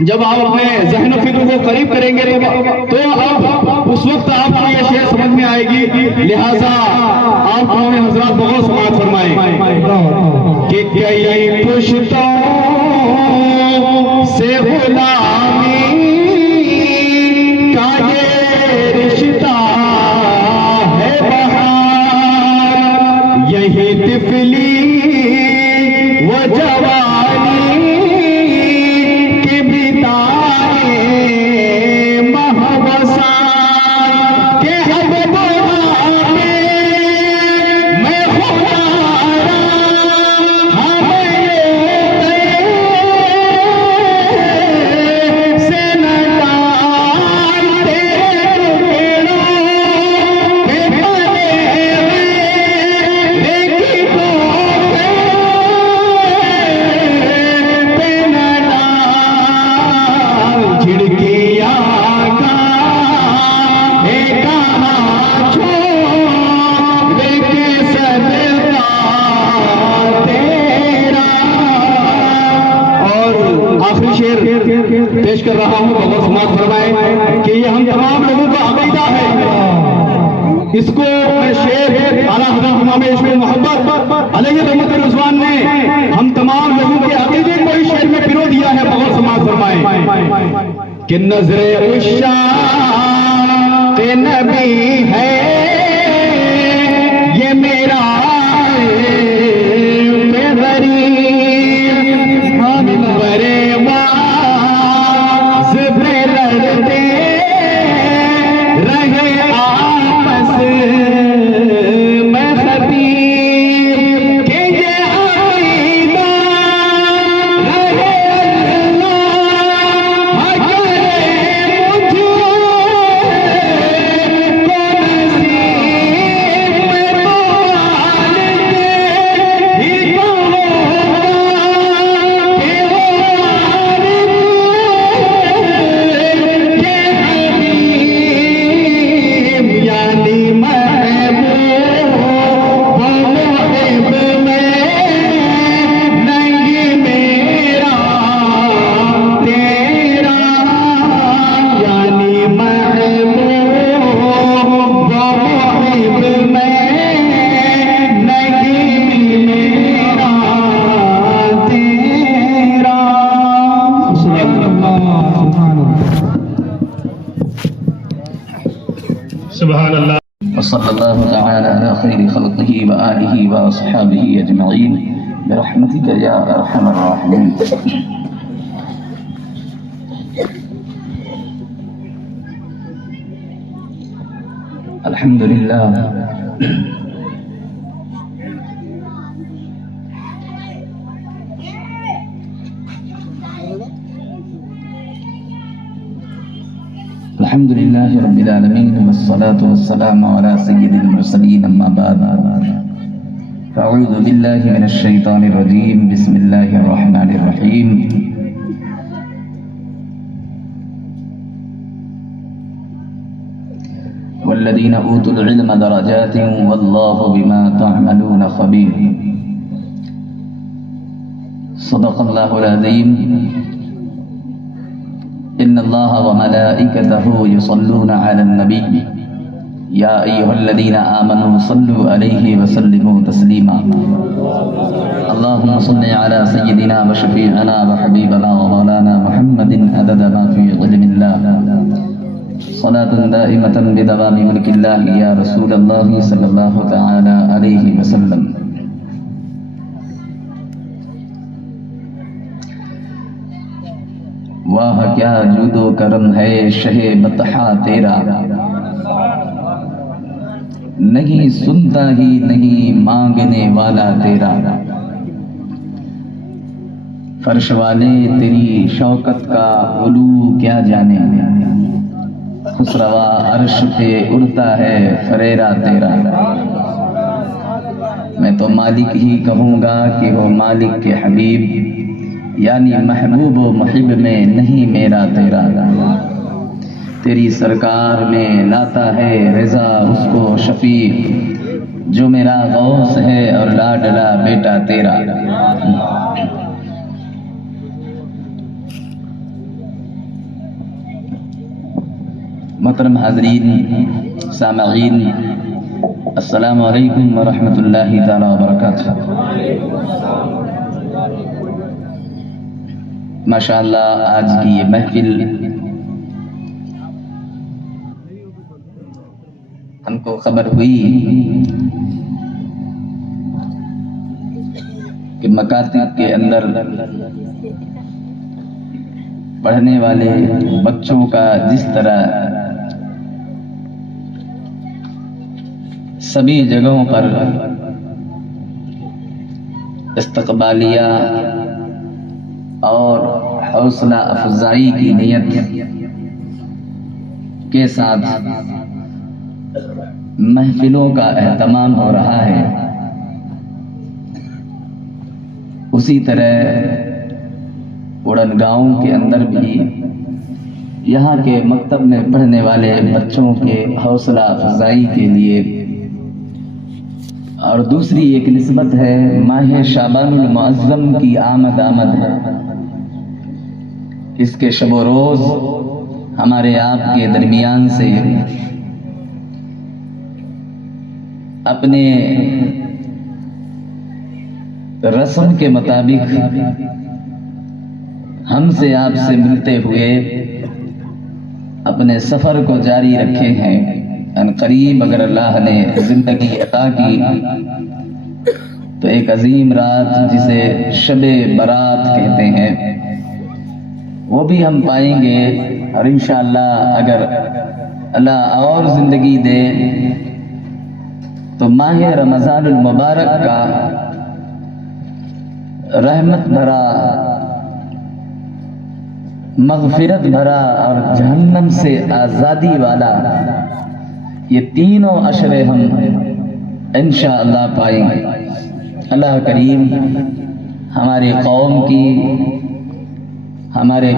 جب آپ اپنے ذہن و فکر کو قریب کریں گے تو اب اس وقت آپ کو یہ شعر سمجھ میں آئے گی. لہٰذا آپ ہمیں حضرات بہت سماعت فرمائیں کہ کئی پشتوں سے غلامی کا یہ رشتہ ہے بہار، یہی طفلی و جوانی پیش کر رہا ہوں. بہت سماعت فرمائیں کہ یہ ہم تمام لوگوں کا عقیدہ ہے. اس کو میں شعر اعلیٰ حضرت امام عشق محبت علیہ رحمت رضوان نے ہم تمام لوگوں کے عقیدے کو اس شعر میں پرو دیا ہے. بہت سماعت فرمائیں کہ نظر عشاق نبی ہے یہ میرا وصلى الله تعالى على خير خلقه وآله وأصحابه أجمعين برحمتك يا أرحم الراحمين. الحمد لله الحمد لله رب العالمين والصلاة والسلام على سيد المرسلين أما بعد فأعوذ بالله من الشيطان الرجيم بسم الله الرحمن الرحيم. والذين أوتوا العلم درجات والله بما تعملون خبير. صدق الله العظيم. إن الله وملائكته يصلون على النبي يا أيها الذين آمنوا صلوا عليه وسلموا تسليما. اللهم صل على سيدنا وشفيعنا وحبيبنا ومولانا محمد عدد ما في علم الله صلاة دائمة بدوام ملك الله يا رسول الله صلى الله تعالى عليه وسلم. واہ کیا جود و کرم ہے شہ بطحا تیرا، نہیں سنتا ہی نہیں مانگنے والا تیرا. فرش والے تیری شوکت کا علو کیا جانے، خسروا عرش پہ اڑتا ہے فریرا تیرا. میں تو مالک ہی کہوں گا کہ وہ مالک کے حبیب، یعنی محبوب و محب میں نہیں میرا تیرا. تیری سرکار میں لاتا ہے رضا اس کو شفیع، جو میرا غوث ہے اور لاڈلا بیٹا تیرا. محترم حاضرین سامعین، السلام علیکم ورحمۃ اللہ تعالی وبرکاتہ۔ ماشاءاللہ آج کی یہ محفل ہم کو خبر ہوئی کہ مکاتب کے اندر پڑھنے والے بچوں کا جس طرح سبھی جگہوں پر استقبالیہ اور حوصلہ افزائی کی نیت کے ساتھ محفلوں کا اہتمام ہو رہا ہے، اسی طرح اڑن گاؤں کے اندر بھی یہاں کے مکتب میں پڑھنے والے بچوں کے حوصلہ افزائی کے لیے، اور دوسری ایک نسبت ہے ماہ شعبان المعظم کی آمد ہے، اس کے شب و روز ہمارے آپ کے درمیان سے اپنے رسم کے مطابق ہم سے آپ سے ملتے ہوئے اپنے سفر کو جاری رکھے ہیں۔ ان قریب اگر اللہ نے زندگی عطا کی تو ایک عظیم رات جسے شب برات کہتے ہیں وہ بھی ہم پائیں گے، اور انشاءاللہ اگر اللہ اور زندگی دے تو ماہ رمضان المبارک کا رحمت بھرا، مغفرت بھرا اور جہنم سے آزادی والا یہ تینوں عشرے ہم انشاءاللہ پائیں گے۔ اللہ کریم ہماری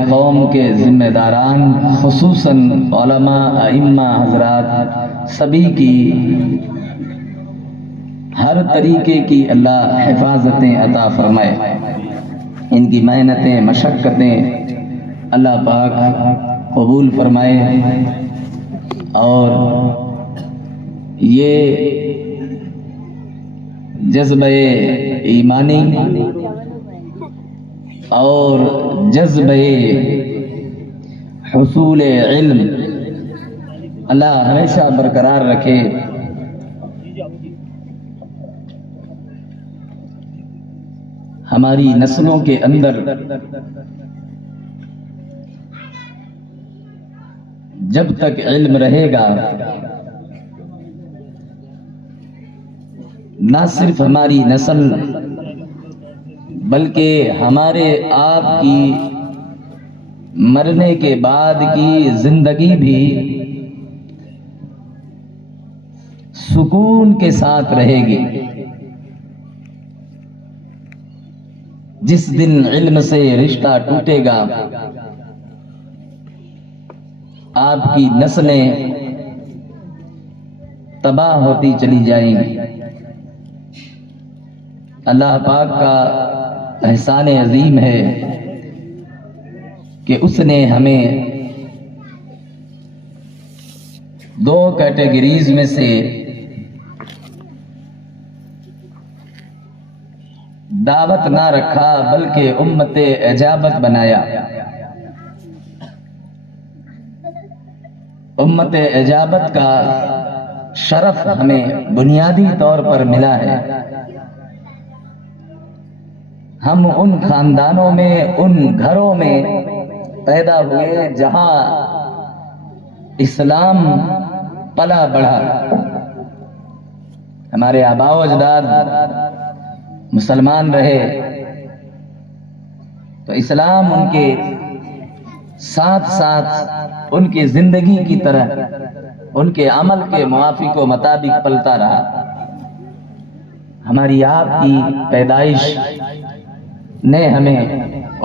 قوم کے ذمہ داران، خصوصاً علماء، ائمہ حضرات سبھی کی ہر طریقے کی اللہ حفاظتیں عطا فرمائے، ان کی محنتیں مشقتیں اللہ پاک قبول فرمائے، اور یہ جذبہ ایمانی اور جذبہ حصول علم اللہ ہمیشہ برقرار رکھے۔ ہماری نسلوں کے اندر جب تک علم رہے گا نہ صرف ہماری نسل بلکہ ہمارے آپ کی مرنے کے بعد کی زندگی بھی سکون کے ساتھ رہے گی۔ جس دن علم سے رشتہ ٹوٹے گا آپ کی نسلیں تباہ ہوتی چلی جائیں گی۔ اللہ پاک کا احسان عظیم ہے کہ اس نے ہمیں دو کیٹیگریز میں سے دعوت نہ رکھا بلکہ امت اجابت بنایا۔ امت اجابت کا شرف ہمیں بنیادی طور پر ملا ہے۔ ہم ان خاندانوں میں، ان گھروں میں پیدا ہوئے جہاں اسلام پلا بڑھا۔ ہمارے آباء و اجداد مسلمان رہے تو اسلام ان کے ساتھ ساتھ ان کی زندگی کی طرح ان کے عمل کے موافق و مطابق پلتا رہا۔ ہماری آپ کی پیدائش نے ہمیں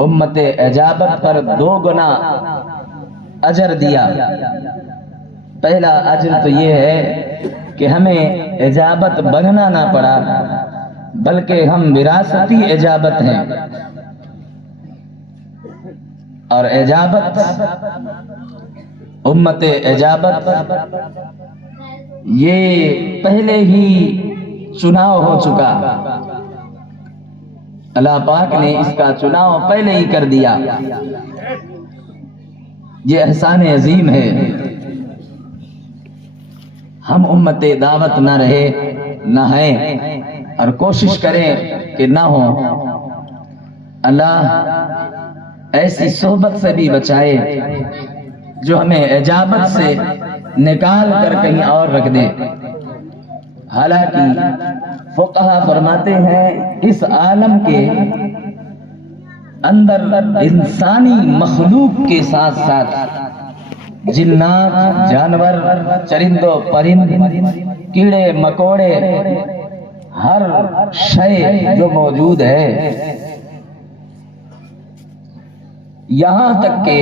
امت اجابت پر 2 گنا اجر دیا۔ پہلا اجر تو یہ ہے کہ ہمیں اجابت بننا نہ پڑا بلکہ ہم وراثتی اجابت ہیں، اور اجابت امت اجابت یہ پہلے ہی چناؤ ہو چکا، اللہ پاک نے اس کا چناؤ پہلے ہی کر دیا، یہ احسان عظیم ہے۔ ہم امت دعوت نہ رہے نہ ہیں اور کوشش کریں کہ نہ ہو، اللہ ایسی صحبت سے بھی بچائے جو ہمیں اجابت سے نکال کر کہیں اور رکھ دے۔ حالانکہ فقہا فرماتے ہیں اس عالم کے اندر انسانی مخلوق کے ساتھ ساتھ جنات، جانور، چرند و پرند، کیڑے مکوڑے، ہر شے جو موجود ہے، یہاں تک کہ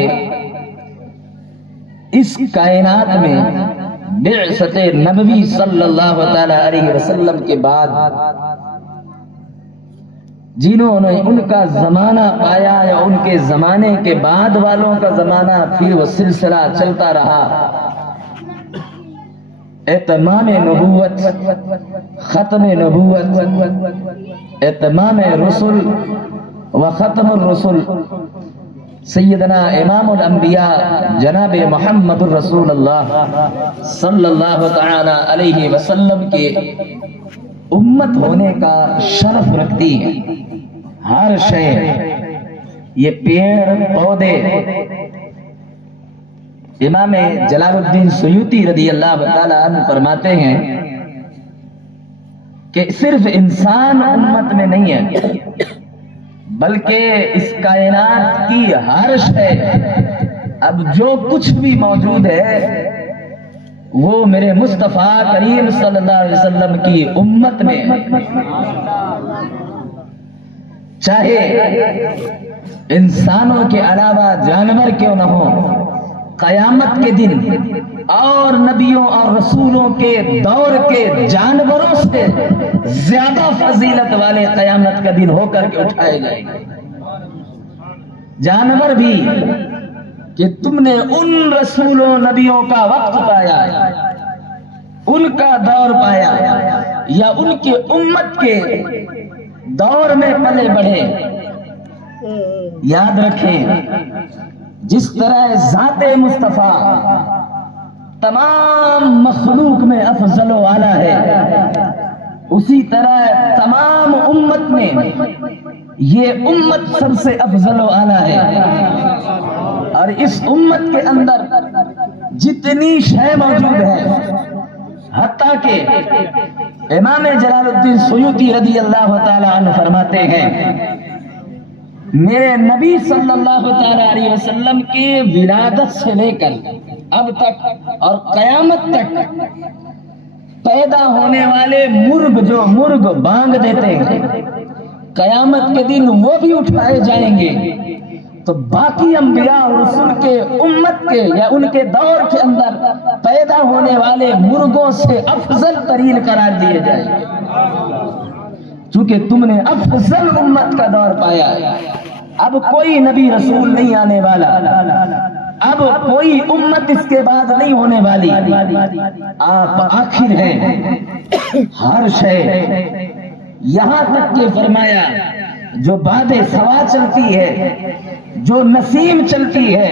اس کائنات میں بعثت نبوی صلی اللہ تعالی علیہ وسلم کے بعد جنہوں نے ان کا زمانہ پایا یا ان کے زمانے کے بعد والوں کا زمانہ، پھر وہ سلسلہ چلتا رہا، اتمام نبوت، ختم نبوت، اتمام رسل و ختم الرسل، سیدنا امام الانبیاء جناب محمد الرسول اللہ صلی اللہ تعالی علیہ وسلم کے امت ہونے کا شرف رکھتی ہے۔ ہر شے، یہ پیڑ پودے، امام جلال الدین سیوطی رضی اللہ تعالی عنہ فرماتے ہیں کہ صرف انسان امت میں نہیں ہے، بلکہ اس کائنات کی ہر شے، اب جو کچھ بھی موجود ہے وہ میرے مصطفیٰ کریم صلی اللہ علیہ وسلم کی امت میں، چاہے انسانوں کے علاوہ جانور کیوں نہ ہو، قیامت کے دن اور نبیوں اور رسولوں کے دور کے جانوروں سے زیادہ فضیلت والے قیامت کا دن ہو کر کے اٹھائے جائیں گے۔ جانور بھی کہ تم نے ان رسولوں نبیوں کا وقت پایا، ان کا دور پایا، یا ان کے امت کے دور میں پلے بڑھے، یاد رکھیں جس طرح ذات مصطفیٰ تمام مخلوق میں افضل و اعلیٰ ہے، اسی طرح تمام امت میں یہ امت سب سے افضل و اعلیٰ ہے، اور اس امت کے اندر جتنی شے موجود ہے، حتیٰ کہ امام جلال الدین سیوطی رضی اللہ تعالی عنہ فرماتے ہیں میرے نبی صلی اللہ تعالی علیہ وسلم کی ولادت سے لے کر اب تک اور قیامت تک پیدا ہونے والے مرغ جو مرغ بانگ دیتے ہیں، قیامت کے دن وہ بھی اٹھائے جائیں گے، تو باقی انبیاء اور رسول کے امت کے یا ان کے دور کے اندر پیدا ہونے والے مرغوں سے افضل ترین قرار دیے جائیں گے، چونکہ تم نے افضل امت کا دور پایا ہے۔ اب کوئی نبی رسول نہیں آنے والا، اب کوئی امت اس کے بعد نہیں ہونے والی، آپ آخر ہیں ہر شے، یہاں تک کہ فرمایا جو باد سوا چلتی ہے، جو نسیم چلتی ہے،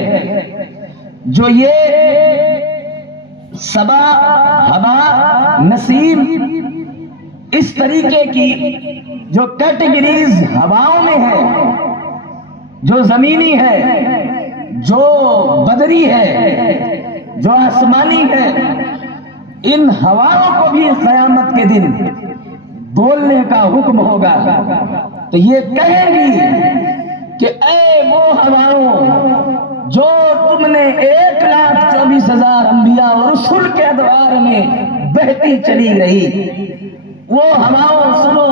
جو یہ صبا، ہوا، نسیم، اس طریقے کی جو کیٹیگریز ہواؤں میں ہے، جو زمینی ہے، جو بدری ہے، جو آسمانی ہے، ان ہواؤں کو بھی قیامت کے دن بولنے کا حکم ہوگا، تو یہ کہیں گی کہ اے وہ ہواؤں جو تم نے 1,24,000 انبیاء اور رسول کے ادوار میں بہتی چلی رہی، وہ ہواؤں سنو،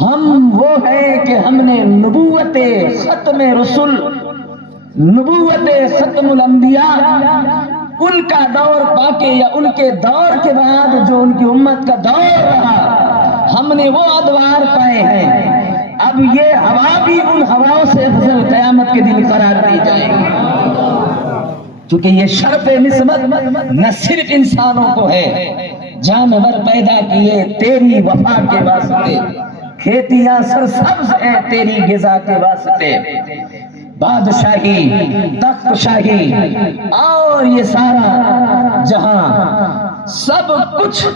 ہم وہ ہیں کہ ہم نے نبوت ختم رسول، نبوت ختم الانبیاء، ان کا دور پا کے یا ان کے دور کے بعد جو ان کی امت کا دور رہا، ہم نے وہ ادوار پائے ہیں، اب یہ ہوا بھی ان ہواؤں سے افضل قیامت کے دن قرار دی جائے گی۔ چونکہ یہ شرف نسبت نہ صرف انسانوں کو ہے، جانور پیدا کیے تیری وفا کے واسطے، کھیتیاں سرسبز ہیں تیری غذا کے واسطے، بادشاہی، تخت شاہی اور یہ سارا جہاں سب کچھ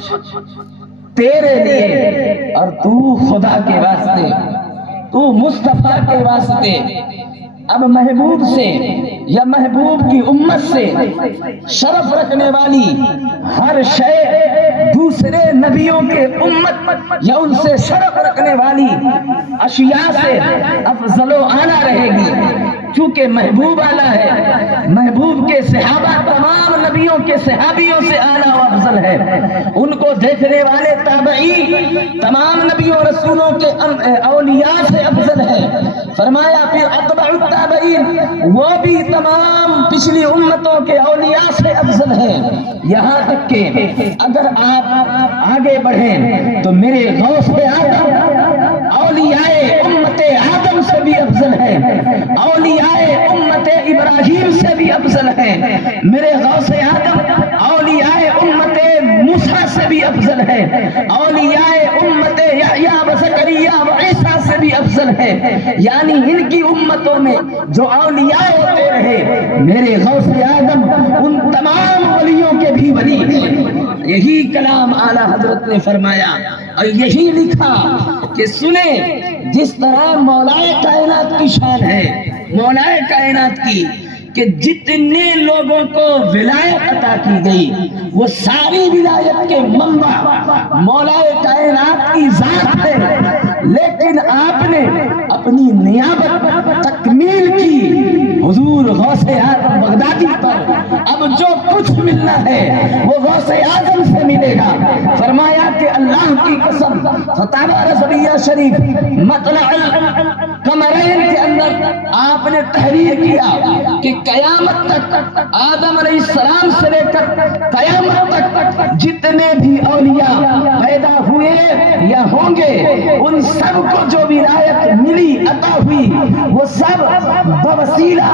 تیرے لیے، اور تو خدا کے واسطے، تو مصطفیٰ کے واسطے اب محبوب سے یا محبوب کی امت سے شرف رکھنے والی ہر شے دوسرے نبیوں کے امت یا ان سے شرف رکھنے والی اشیاء سے افضل و اعلیٰ رہے گی، چونکہ محبوب اعلیٰ ہے، محبوب کے صحابہ تمام نبیوں کے صحابیوں سے اعلیٰ و افضل ہے، ان کو دیکھنے والے تابعی تمام نبیوں رسولوں کے اولیاء سے افضل ہے۔ فرمایا پھر اتباع التابعین وہ بھی تمام پچھلی امتوں کے اولیاء سے افضل ہے، یہاں تک کہ اگر آپ آگے بڑھیں تو میرے غوث آدم اولیاء امت آدم سے بھی افضل ہے، اولیاء امت ابراہیم سے بھی افضل ہے، میرے غوث آدم اولیاء امت موسیٰ سے بھی افضل ہے، اولیاء امت یحییٰ و زکریا و عیسیٰ سے بھی افضل ہے، یعنی ان کی امتوں میں جو اولیاء ہوتے رہے میرے غوث آدم ان تمام ولیوں کے بھی ولی ہیں۔ یہی کلام اعلیٰ حضرت نے فرمایا اور یہی لکھا کہ سنیں جس طرح مولائے کائنات کی شان ہے، مولائے کائنات کی، کہ جتنے لوگوں کو ولایت عطا کی گئی وہ ساری ولایت کے منبع مولائے کائنات کی ذات ہے، لیکن آپ نے اپنی نیابت تکمیل کی حضور غوث اعظم بغدادی پر، اب جو کچھ ملنا ہے وہ غوث اعظم سے ملے گا۔ فرمایا کہ اللہ کی قسم فتاوی رضویہ شریف مطلع القمرین کے اندر آپ نے تحریر کیا کہ قیامت تک آدم علیہ السلام سے لے کر قیامت تک جتنے بھی اولیاء پیدا ہوئے یا ہوں گے ان سب کو جو ولایت ملی عطا ہوئی وہ سب بوسیلہ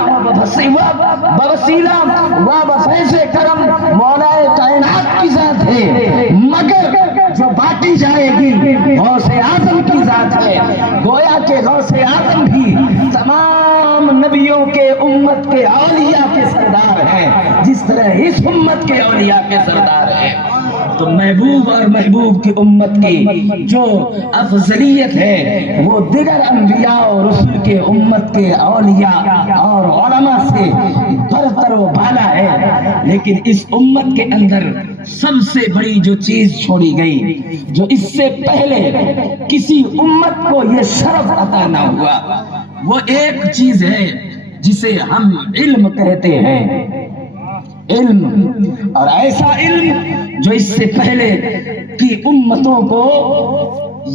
و بفیض کرم مولا کائنات کی ذات ہے، مگر جو باقی جائے گی غوث اعظم کی ذات ہے۔ گویا کہ غوث اعظم بھی تمام نبیوں کے امت کے اولیاء کے سردار ہیں جس طرح اس امت کے اولیاء کے سردار ہیں۔ تو محبوب اور محبوب کی امت کی جو افضلیت ہے وہ دیگر انبیاء اور رسول کے امت کے اولیاء اور علماء سے برتر و بالا ہے، لیکن اس امت کے اندر سب سے بڑی جو چیز چھوڑی گئی، جو اس سے پہلے کسی امت کو یہ شرف عطا نہ ہوا، وہ ایک چیز ہے جسے ہم علم کہتے ہیں، علم، اور ایسا علم جو اس سے پہلے کی امتوں کو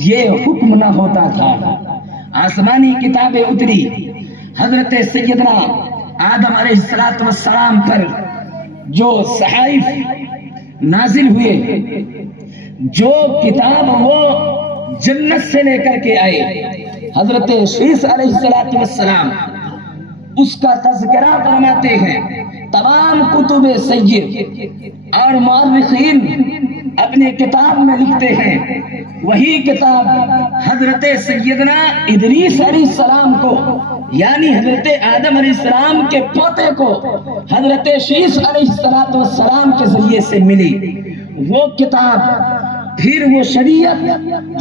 یہ حکم نہ ہوتا تھا۔ آسمانی کتابیں اتری، حضرت سیدنا آدم علیہ السلام پر جو صحائف نازل ہوئے، جو کتاب وہ جنت سے لے کر کے آئے، حضرت شیس علیہ السلام اس کا تذکرہ فرماتے ہیں۔ تمام کتب سید اور مورخین اپنے کتاب میں لکھتے ہیں، وہی کتاب حضرت سیدنا ادریس علیہ السلام کو، یعنی حضرت آدم علیہ السلام کے پوتے کو حضرت شیس علیہ السلام کے ذریعے سے ملی۔ وہ کتاب پھر وہ شریعت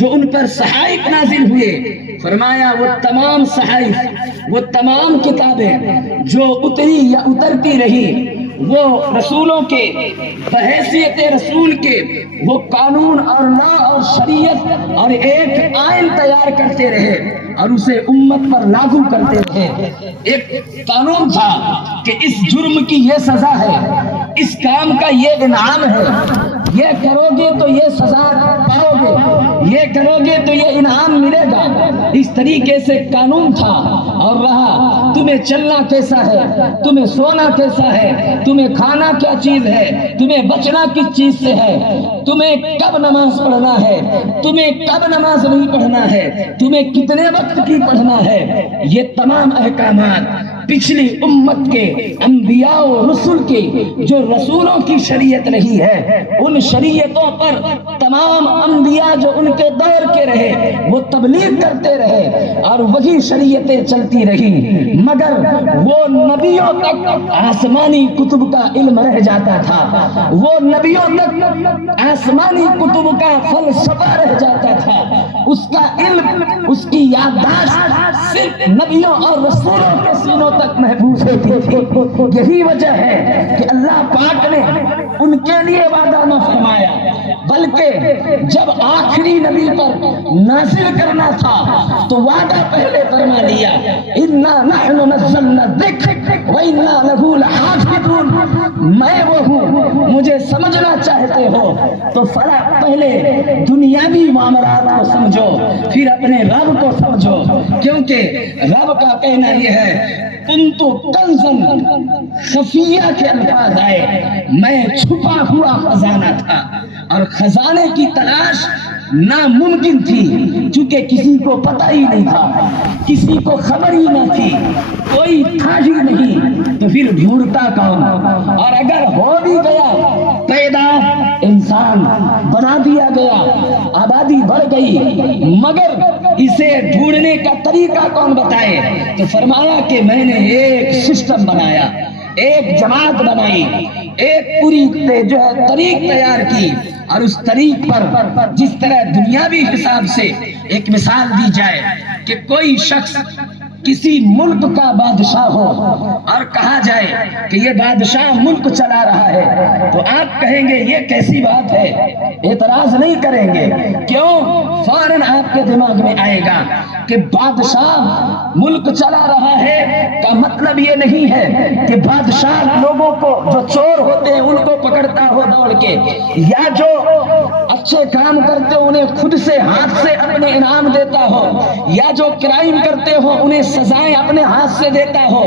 جو ان پر صحائف نازل ہوئے، فرمایا وہ تمام صحائف، وہ تمام کتابیں جو اتری یا اترتی رہی، وہ رسولوں کے بحیثیت رسول کے وہ قانون اور لا اور شریعت اور ایک آئین تیار کرتے رہے اور اسے امت پر لاگو کرتے رہے۔ ایک قانون تھا کہ اس جرم کی یہ سزا ہے، اس کام کا یہ انعام ہے، یہ کرو گے تو یہ سزا پاؤ گے، یہ کرو گے تو یہ انعام ملے گا۔ اس طریقے سے قانون تھا اور رہا۔ تمہیں چلنا کیسا ہے، تمہیں سونا کیسا ہے، تمہیں کھانا کیا چیز ہے، تمہیں بچنا کس چیز سے ہے، تمہیں کب نماز پڑھنا ہے، تمہیں کب نماز نہیں پڑھنا ہے، تمہیں کتنے وقت کی پڑھنا ہے، یہ تمام احکامات پچھلی امت کے انبیاء و رسول کی جو رسولوں کی شریعت رہی ہے، ان شریعتوں پر تمام انبیاء جو ان کے دور کے رہے وہ تبلیغ کرتے رہے اور وہی شریعتیں چلتی رہی، مگر وہ نبیوں تک آسمانی کتب کا علم رہ جاتا تھا، وہ نبیوں تک آسمانی کتب کا فلسفہ رہ جاتا تھا، اس کا علم، اس کی یادداشت صرف نبیوں اور رسولوں کے سینوں تک محفوظ ہوتی تھی۔ یہی وجہ ہے کہ اللہ پاک نے ان کے لیے وعدہ نہ فرمایا، بلکہ جب آخری نبی پر نازل کرنا تھا تو وعدہ پہلے فرما لیا، اِنَّا نَحْنُ نَزَّلْنَا الذِّكْرَ وَإِنَّا لَهُ لَحَافِظُونَ۔ میں وہ ہوں، مجھے سمجھنا چاہتے ہو تو پہلے دنیاوی معاملات کو سمجھو، پھر اپنے رب کو سمجھو، کیونکہ رب کا کہنا یہ ہے کنتو کنزن خفیہ کے الفاظ آئے، میں چھپا ہوا خزانہ تھا، اور خزانے کی تلاش ناممکن تھی چونکہ کسی کو پتہ ہی نہیں تھا، کسی کو خبر ہی نہ تھی، کوئی تھا ہی نہیں، تو پھر ڈھونڈتا کون؟ اور اگر ہو بھی گیا پیدا، انسان بنا دیا گیا، آبادی بڑھ گئی، مگر اسے ڈھونڈنے کا طریقہ کون بتائے؟ تو فرمایا کہ میں نے ایک سسٹم بنایا، ایک جماعت بنائی، ایک پوری جو ہے طریق تیار کی، اور اس طریق پر جس طرح دنیاوی حساب سے ایک مثال دی جائے کہ کوئی شخص کسی ملک کا بادشاہ ہو اور کہا جائے کہ یہ بادشاہ ملک چلا رہا ہے، تو آپ کہیں گے یہ کیسی بات ہے، اعتراض نہیں کریں گے، کیوں؟ فوراً آپ کے دماغ میں آئے گا کہ بادشاہ ملک چلا رہا ہے کا مطلب یہ نہیں ہے کہ بادشاہ لوگوں کو جو چور ہوتے ہیں ان کو پکڑتا ہو دوڑ کے، یا جو اچھے کام کرتے ہو انہیں خود سے ہاتھ سے اپنے انعام دیتا ہو، یا جو کرائم کرتے ہو انہیں سزائیں اپنے ہاتھ سے دیتا ہو۔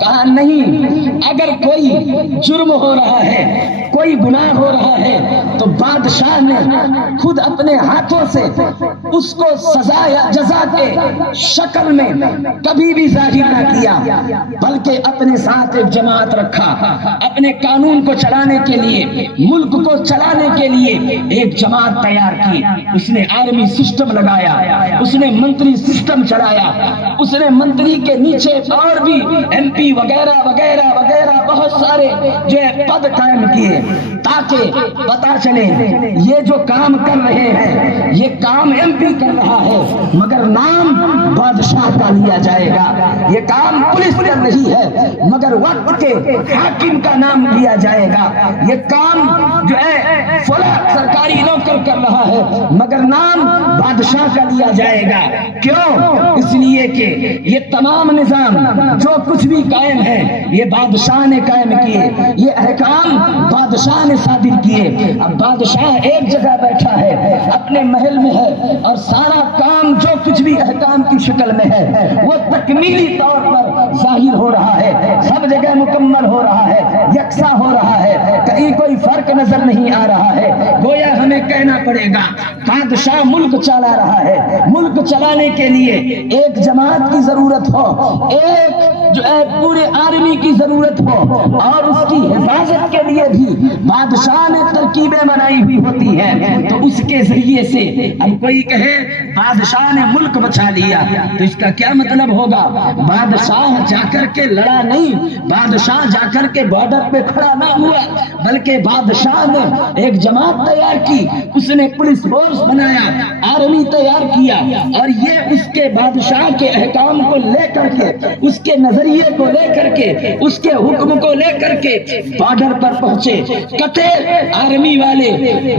کہا نہیں، اگر کوئی جرم ہو رہا ہے، کوئی گناہ ہو رہا ہے، تو بادشاہ نے خود اپنے ہاتھوں سے اس کو سزا یا جزا کے شکل میں کبھی بھی ظاہر نہ کیا، بلکہ اپنے ساتھ ایک جماعت رکھا، اپنے قانون کو چلانے کے لیے، ملک کو چلانے کے لیے ایک جماعت تیار کی، اس نے آرمی سسٹم لگایا، اس نے منتری سسٹم چلایا، اس نے منتری کے نیچے اور بھی ایم پی وغیرہ وغیرہ وغیرہ بہت سارے جو ہے پد قائم کیے، تاکہ پتا چلے یہ جو کام کر رہے ہیں یہ کام ایم پی کر رہا ہے مگر نام بادشاہ کا لیا جائے گا، یہ کام پولیس کر رہی ہے مگر وقت کے حاکم کا نام لیا جائے گا، یہ کام جو ہے فلاں سرکاری نوکر کر رہا ہے مگر نام بادشاہ کا لیا جائے گا۔ کیوں؟ اس لیے کہ یہ تمام نظام جو کچھ بھی قائم ہے یہ بادشاہ نے قائم کیے، یہ احکام بادشاہ نے صادر کیے۔ اب بادشاہ ایک جگہ بیٹھا ہے، اپنے محل میں ہے، اور سارا کام جو کچھ بھی احکام کی شکل میں ہے وہ تکمیلی طور پر ظاہر ہو رہا ہے، سب جگہ مکمل ہو رہا ہے، یکساں ہو رہا ہے، کہیں کوئی فرق نظر نہیں آ رہا ہے۔ گویا ہمیں کہنا پڑے گا بادشاہ ملک چلا رہا ہے، ملک چلانے کے لیے ایک جماعت کی ضرورت ہو، ایک جو ہے پورے آرمی کی ضرورت ہو، اور اس کی حفاظت کے لیے بھی بادشاہ نے ترکیبیں بنائی ہوئی ہوتی ہیں، تو اس کے ذریعے سے اب کوئی کہے بادشاہ نے ملک بچا لیا تو اس کا کیا مطلب ہوگا؟ بادشاہ جا کر کے لڑا نہیں، بادشاہ جا کر کے بارڈر پہ کھڑا نہ ہوا، بلکہ بادشاہ نے ایک جماعت تیار کی، اس نے پولیس فورس بنایا، آرمی تیار کیا، اور یہ اس کے بادشاہ کے احکام کو لے کر کے، اس کے نظریے کو لے کر کے، اس کے حکم کو لے کر کے بارڈر پر پہنچے، کٹے آرمی والے،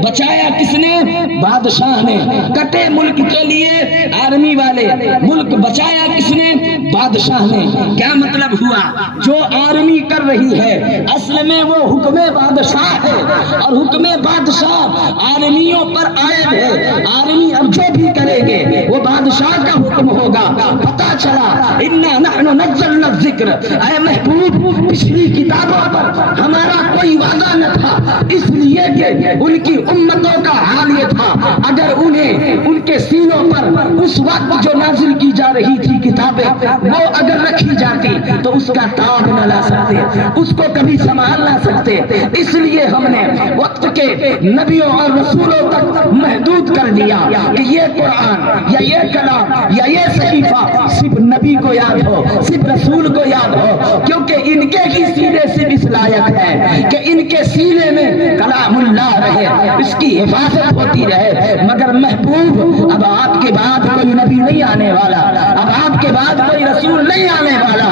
بچایا کس نے؟ بادشاہ نے، کٹے ملک کے لیے آرمی والے، ملک بچایا کس نے؟ بادشاہ نے۔ کیا مطلب ہوا؟ جو آرمی کر رہی ہے اصل میں وہ حکم بادشاہ ہے، اور حکم بادشاہ آرمیوں پر عائد ہے، آرمی اب جو بھی کرے گے وہ بادشاہ کا حکم ہوگا۔ پتا چلا اِنَّا نَحْنُ نَزَّلْنَا الذِّكْرَ، اے محبوب پچھلی کتابوں پر ہمارا کوئی وعدہ نہ تھا، اس لیے کہ ان کی امتوں کا حال یہ تھا، اگر انہیں ان کے سینوں پر اس وقت جو نازل کی جا رہی تھی کتابیں وہ اگر رکھی جاتی تو اس کا تاب نہ لا سکتے، اس کو کبھی سنبھال نہ سکتے۔ اس لیے ہم نے وقت کے نبیوں اور رسولوں تک محدود کر دیا کہ یہ قرآن یا یہ کلام یا یہ صحیفہ صرف نبی کو یاد ہو، صرف رسول کو یاد ہو، کیونکہ ان کے ہی سینے صرف اس لائق ہے کہ ان کے سینے میں کلام اللہ رہے، اس کی حفاظت ہوتی رہے۔ مگر محبوب اب آپ کے بعد کوئی نبی نہیں آنے والا، اب آپ کے بعد کوئی رسول نہیں آنے والا،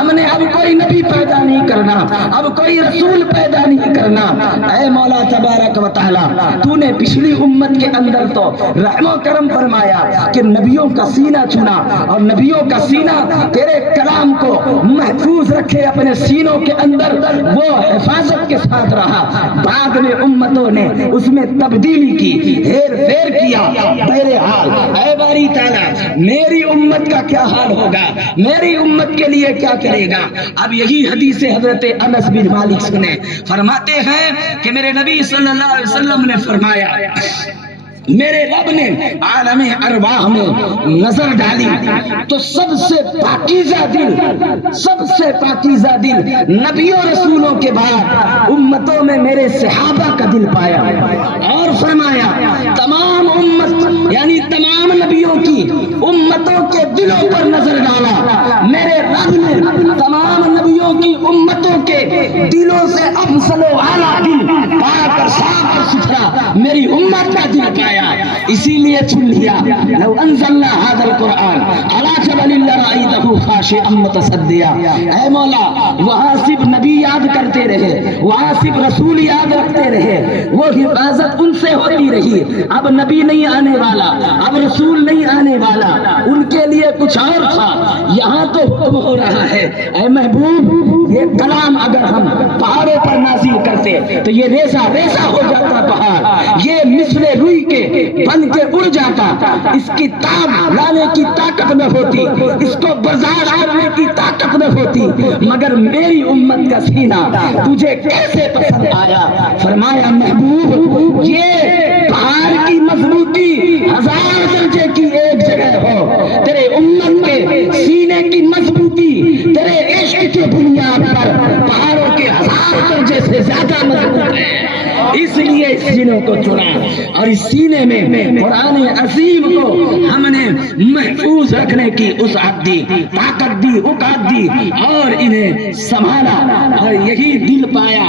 ہم نے اب کوئی نبی پیدا نہیں کرنا، اب کوئی رسول پیدا نہیں کرنا۔ اے مولا تبارک و تعالی، تو نے پچھلی امت کے اندر تو رحم و کرم فرمایا کہ نبیوں کا سینہ چنا، اور نبیوں کا سینہ تیرے کلام کو محفوظ رکھے اپنے سینوں کے اندر، وہ حفاظت کے ساتھ رہا۔ بعد میں امتوں نے اس میں تبدیلی کی، ہیر پھیر کیا۔ بہرحال اے باری تعالیٰ، میری امت کا کیا حال ہوگا، میری امت کے لیے کیا کرے گا؟ اب یہی حدیث حضرت انس بن مالک سنے، فرماتے ہیں کہ میرے نبی صلی اللہ علیہ وسلم نے فرمایا، میرے رب نے عالم ارواح میں نظر ڈالی تو سب سے پاکیزہ دل، سب سے پاکیزہ دل نبیوں رسولوں کے بعد امتوں میں میرے صحابہ کا دل پایا، اور فرمایا تمام امت یعنی تمام نبیوں کی امتوں کے دلوں پر نظر ڈالا، میرے رب نے تمام نبیوں کی امتوں کے دلوں سے افضل و اعلیٰ دل پاک اور صاف اور ستھرا میری امت کا دل پایا۔ اسی لیے چن لیا، لو انزلنا هذا القرآن على جبل لرأيته خاشعا متصدعا۔ اے مولا، وہاں صرف نبی یاد کرتے رہے، وہاں صرف رسول یاد رکھتے رہے، وہ حفاظت ان سے ہوتی رہی۔ اب نبی نہیں آنے والا، اب رسول نہیں آنے والا، ان کے لیے کچھ اور تھا، یہاں تو حکم ہو رہا ہے اے محبوب، یہ کلام اگر ہم پہاڑوں پر نازل کرتے تو یہ ریزہ ریزہ ہو جاتا پہاڑ، یہ مثل روئی کے بن کے اڑ جاتا، اس کی تاب لانے کی طاقت نہ ہوتی، اس کو برداشت کرنے کی طاقت نہ ہوتی، مگر میری امت کا سینہ تجھے کیسے پسند آیا؟ فرمایا محبوب، یہ پہاڑ کی مضبوطی 1000 درجے کی ایک جگہ ہو، تیرے امت کے سینے کی مضبوطی تیرے عشق کی بنیاد پر پہاڑوں کے 1000 درجے سے زیادہ مضبوط ہے، اس لیے اس سینوں کو چنا، اور اس سینے میں قرآن عظیم کو ہم نے محفوظ رکھنے کی وسعت دی، طاقت دی، اوقات دی، اور انہیں سنبھالا، اور یہی دل پایا،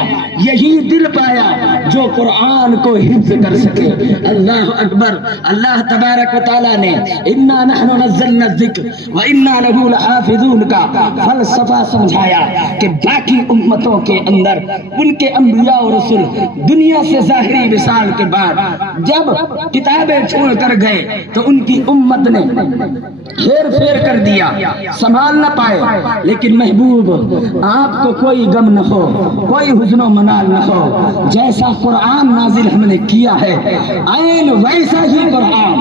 یہی دل پایا جو قرآن کو حفظ کر سکے۔ اللہ اکبر۔ اللہ تبارک و تعالیٰ نے انا نحن نزلنا الذکر وانا لہ لحافظون کا فلسفہ سمجھایا کہ باقی امتوں کے اندر ان کے انبیاء و رسول دنیا سے ظاہری وصال کے بعد جب کتابیں چھوڑ کر گئے تو ان کی امت نے ہیر پھیر کر دیا، سنبھال نہ پائے۔ لیکن محبوب، آپ کو کوئی غم نہ ہو، کوئی حزن و منال نہ ہو، جیسا قرآن نازل ہم نے کیا ہے عین ویسا ہی قرآن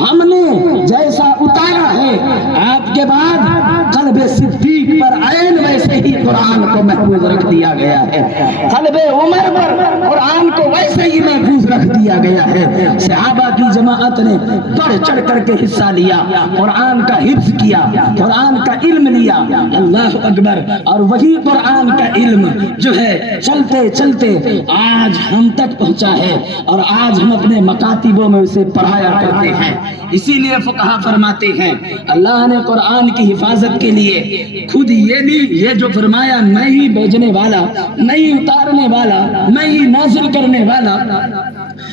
ہم نے جیسا اتارا ہے آپ کے بعد قلب صدیق پر عین ویسے ہی قرآن کو محفوظ رکھ دیا گیا ہے، قلب عمر پر قرآن کو ویسے ہی محفوظ رکھ دیا گیا ہے۔ صحابہ کی جماعت نے بڑھ چڑھ کر کے حصہ لیا، قرآن کا حفظ کیا، قرآن کا علم لیا۔ اللہ اکبر۔ اور وہی قرآن کا علم جو ہے چلتے چلتے آج ہم تک پہنچا ہے، اور آج ہم اپنے مکاتبوں میں اسے پڑھایا کرتے ہیں۔ اسی لیے فقہا فرماتے ہیں اللہ نے قرآن کی حفاظت کے لیے خود یہ نہیں، یہ جو فرمایا میں ہی بھیجنے والا، میں ہی اتارنے والا، میں ہی نازل کرنے والا،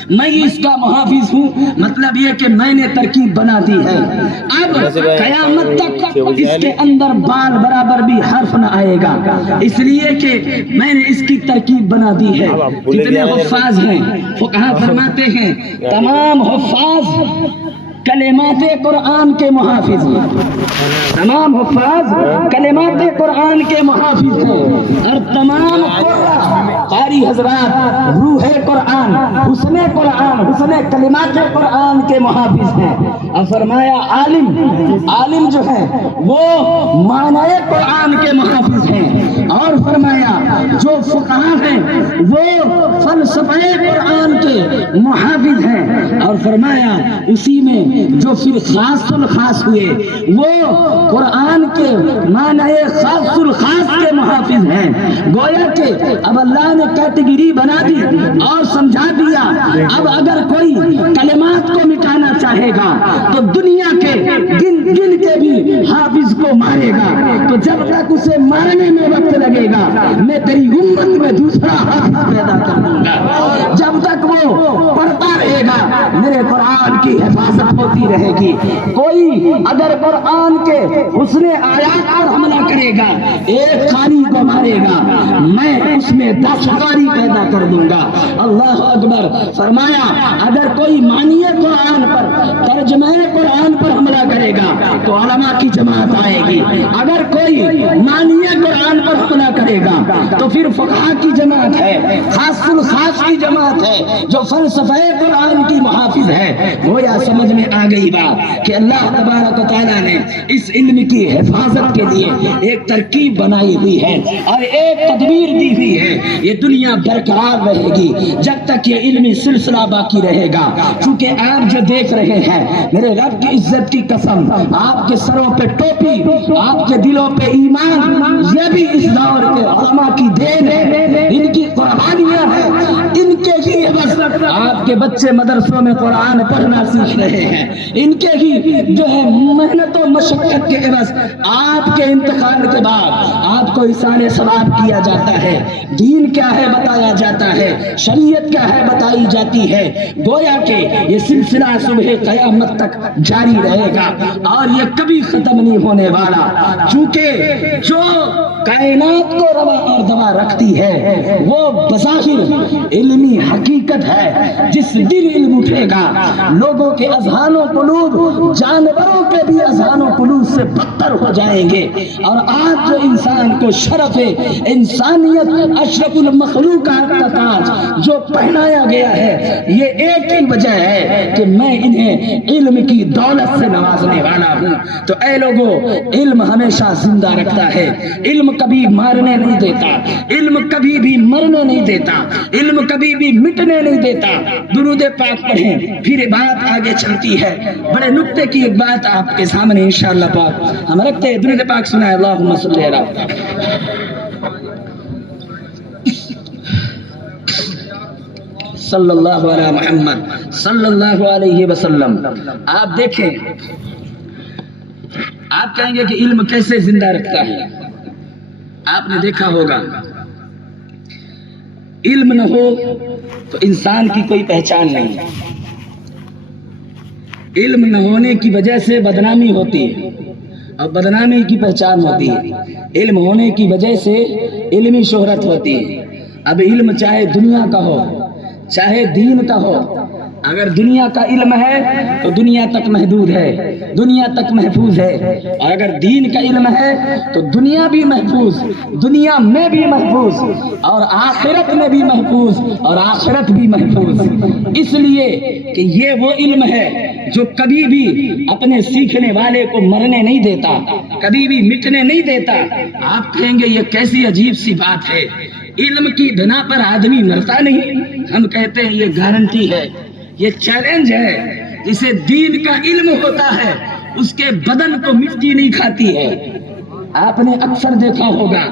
میں ہی اس کا محافظ ہوں، مطلب یہ کہ میں نے ترکیب بنا دی ہے۔ اب قیامت تک اس کے اندر بال برابر بھی حرف نہ آئے گا، اس لیے کہ میں نے اس کی ترکیب بنا دی ہے۔ کتنے حفاظ ہیں؟ فقہا فرماتے ہیں تمام حفاظ کلمات قرآن کے محافظ ہیں، تمام حفاظ کلمات قرآن کے محافظ ہیں، اور تمام قاری حضرات روح قرآن، حسن قرآن، حسن کلمات قرآن کے محافظ ہیں۔ اور فرمایا عالم جو ہے وہ معنی قرآن کے محافظ ہیں، اور فرمایا جو فقہا ہیں وہ فلسفہ قرآن کے محافظ ہیں، اور فرمایا اسی میں جو پھر خاص الخاص ہوئے وہ قرآن کے معنی خاص الخاص کے محافظ ہیں۔ گویا کہ اب اللہ نے کیٹیگری بنا دی اور سمجھا دیا، اب اگر کوئی کلمات کو مٹانا چاہے گا تو دنیا کے گن گن کے بھی حافظ کو مارے گا، تو جب تک اسے مارنے میں وقت لگے گا میں تیری امت میں دوسرا حافظ پیدا کر دوں گا۔ جب تک وہ پڑھتا رہے گا میرے قرآن کی حفاظت ہوتی رہے گی۔ کوئی اگر قرآن کے حسن آیات پر حملہ کرے گا، ایک قاری کو مارے گا، میں اس میں 10 قاری پیدا کر دوں گا۔ اللہ اکبر۔ فرمایا اگر کوئی معنی قرآن پر ترجمہ قرآن پر حملہ کرے گا تو علماء کی جماعت آئے گی، اگر کوئی معنی قرآن پر حملہ کرے گا تو پھر فقہا کی جماعت ہے، خاص الخاص کی جماعت ہے جو فلسفہ قرآن کی محافظ ہے۔ گویا سمجھ میں آ گئی بات کہ اللہ تبارک و تعالیٰ نے اس علم کی حفاظت کے لیے ایک ترکیب بنائی ہوئی ہے اور ایک تدبیر دی ہوئی ہے۔ یہ دنیا برقرار رہے گی جب تک یہ علمی سلسلہ باقی رہے گا، چونکہ آپ جو دیکھ رہے ہیں میرے رب کی عزت کی قسم، آپ کے سروں پہ ٹوپی، آپ کے دلوں پہ ایمان، یہ بھی اس دور کے علماء کی دین ہے، ان کی قربانیاں ہیں، ان کے ہی عوض آپ کے بچے مدرسوں میں قرآن پڑھنا سیکھ رہے ہیں، ان کے ہی جو ہے محنت و مشقت کے عوض آپ کے انتقال کے بعد آپ کو احسان ثواب کیا جاتا ہے، دین کیا ہے بتایا جاتا ہے، شریعت کیا ہے بتائی جاتی ہے۔ گویا کہ یہ سلسلہ صبح قیامت تک جاری رہے گا اور یہ کبھی ختم نہیں ہونے والا، چونکہ جو کائنات کو روا اور دوا رکھتی ہے وہ بظاہر علمی حقیقت ہے۔ جس دن علم اٹھے گا لوگوں کے اذہان و قلوب جانوروں کے بھی اذہان و قلوب سے بدتر ہو جائیں گے، اور آج جو انسان کو شرف انسانیت اشرف المخلوقات کا تاج جو پہنایا گیا ہے، یہ ایک ہی وجہ ہے کہ میں انہیں علم کی دولت سے نوازنے والا ہوں۔ تو اے لوگوں، علم ہمیشہ زندہ رکھتا ہے، علم کبھی مارنے نہیں دیتا، علم کبھی بھی مرنے نہیں دیتا، علم کبھی بھی مٹنے نہیں دیتا۔ درود پاک پڑھیں، پھر بات آگے چلتی ہے۔ بڑے نکتے کی ایک بات آپ کے سامنے انشاءاللہ پاک ہم رکھتے ہیں، درود پاک سنائے اللہم صلی علی صلی اللہ علیہ محمد صلی اللہ علیہ وسلم۔ آپ دیکھیں، آپ کہیں گے کہ علم کیسے زندہ رکھتا ہے؟ آپ نے دیکھا ہوگا علم نہ ہو تو انسان کی کوئی پہچان نہیں، علم نہ ہونے کی وجہ سے بدنامی ہوتی ہے اور بدنامی کی پہچان ہوتی ہے، علم ہونے کی وجہ سے علمی شہرت ہوتی ہے۔ اب علم چاہے دنیا کا ہو چاہے دین کا ہو، اگر دنیا کا علم ہے تو دنیا تک محدود ہے، دنیا تک محفوظ ہے، اور اگر دین کا علم ہے تو دنیا بھی محفوظ، دنیا میں بھی محفوظ اور آخرت میں بھی محفوظ اور آخرت بھی محفوظ، اس لیے کہ یہ وہ علم ہے جو کبھی بھی اپنے سیکھنے والے کو مرنے نہیں دیتا، کبھی بھی مٹنے نہیں دیتا۔ آپ کہیں گے یہ کیسی عجیب سی بات ہے، علم کی بنا پر آدمی مرتا نہیں؟ ہم کہتے ہیں یہ گارنٹی ہے، یہ چیلنج ہے۔ جسے دین کا علم ہوتا ہے اس کے بدن کو مٹی نہیں کھاتی ہے۔ آپ نے اکثر دیکھا ہوگا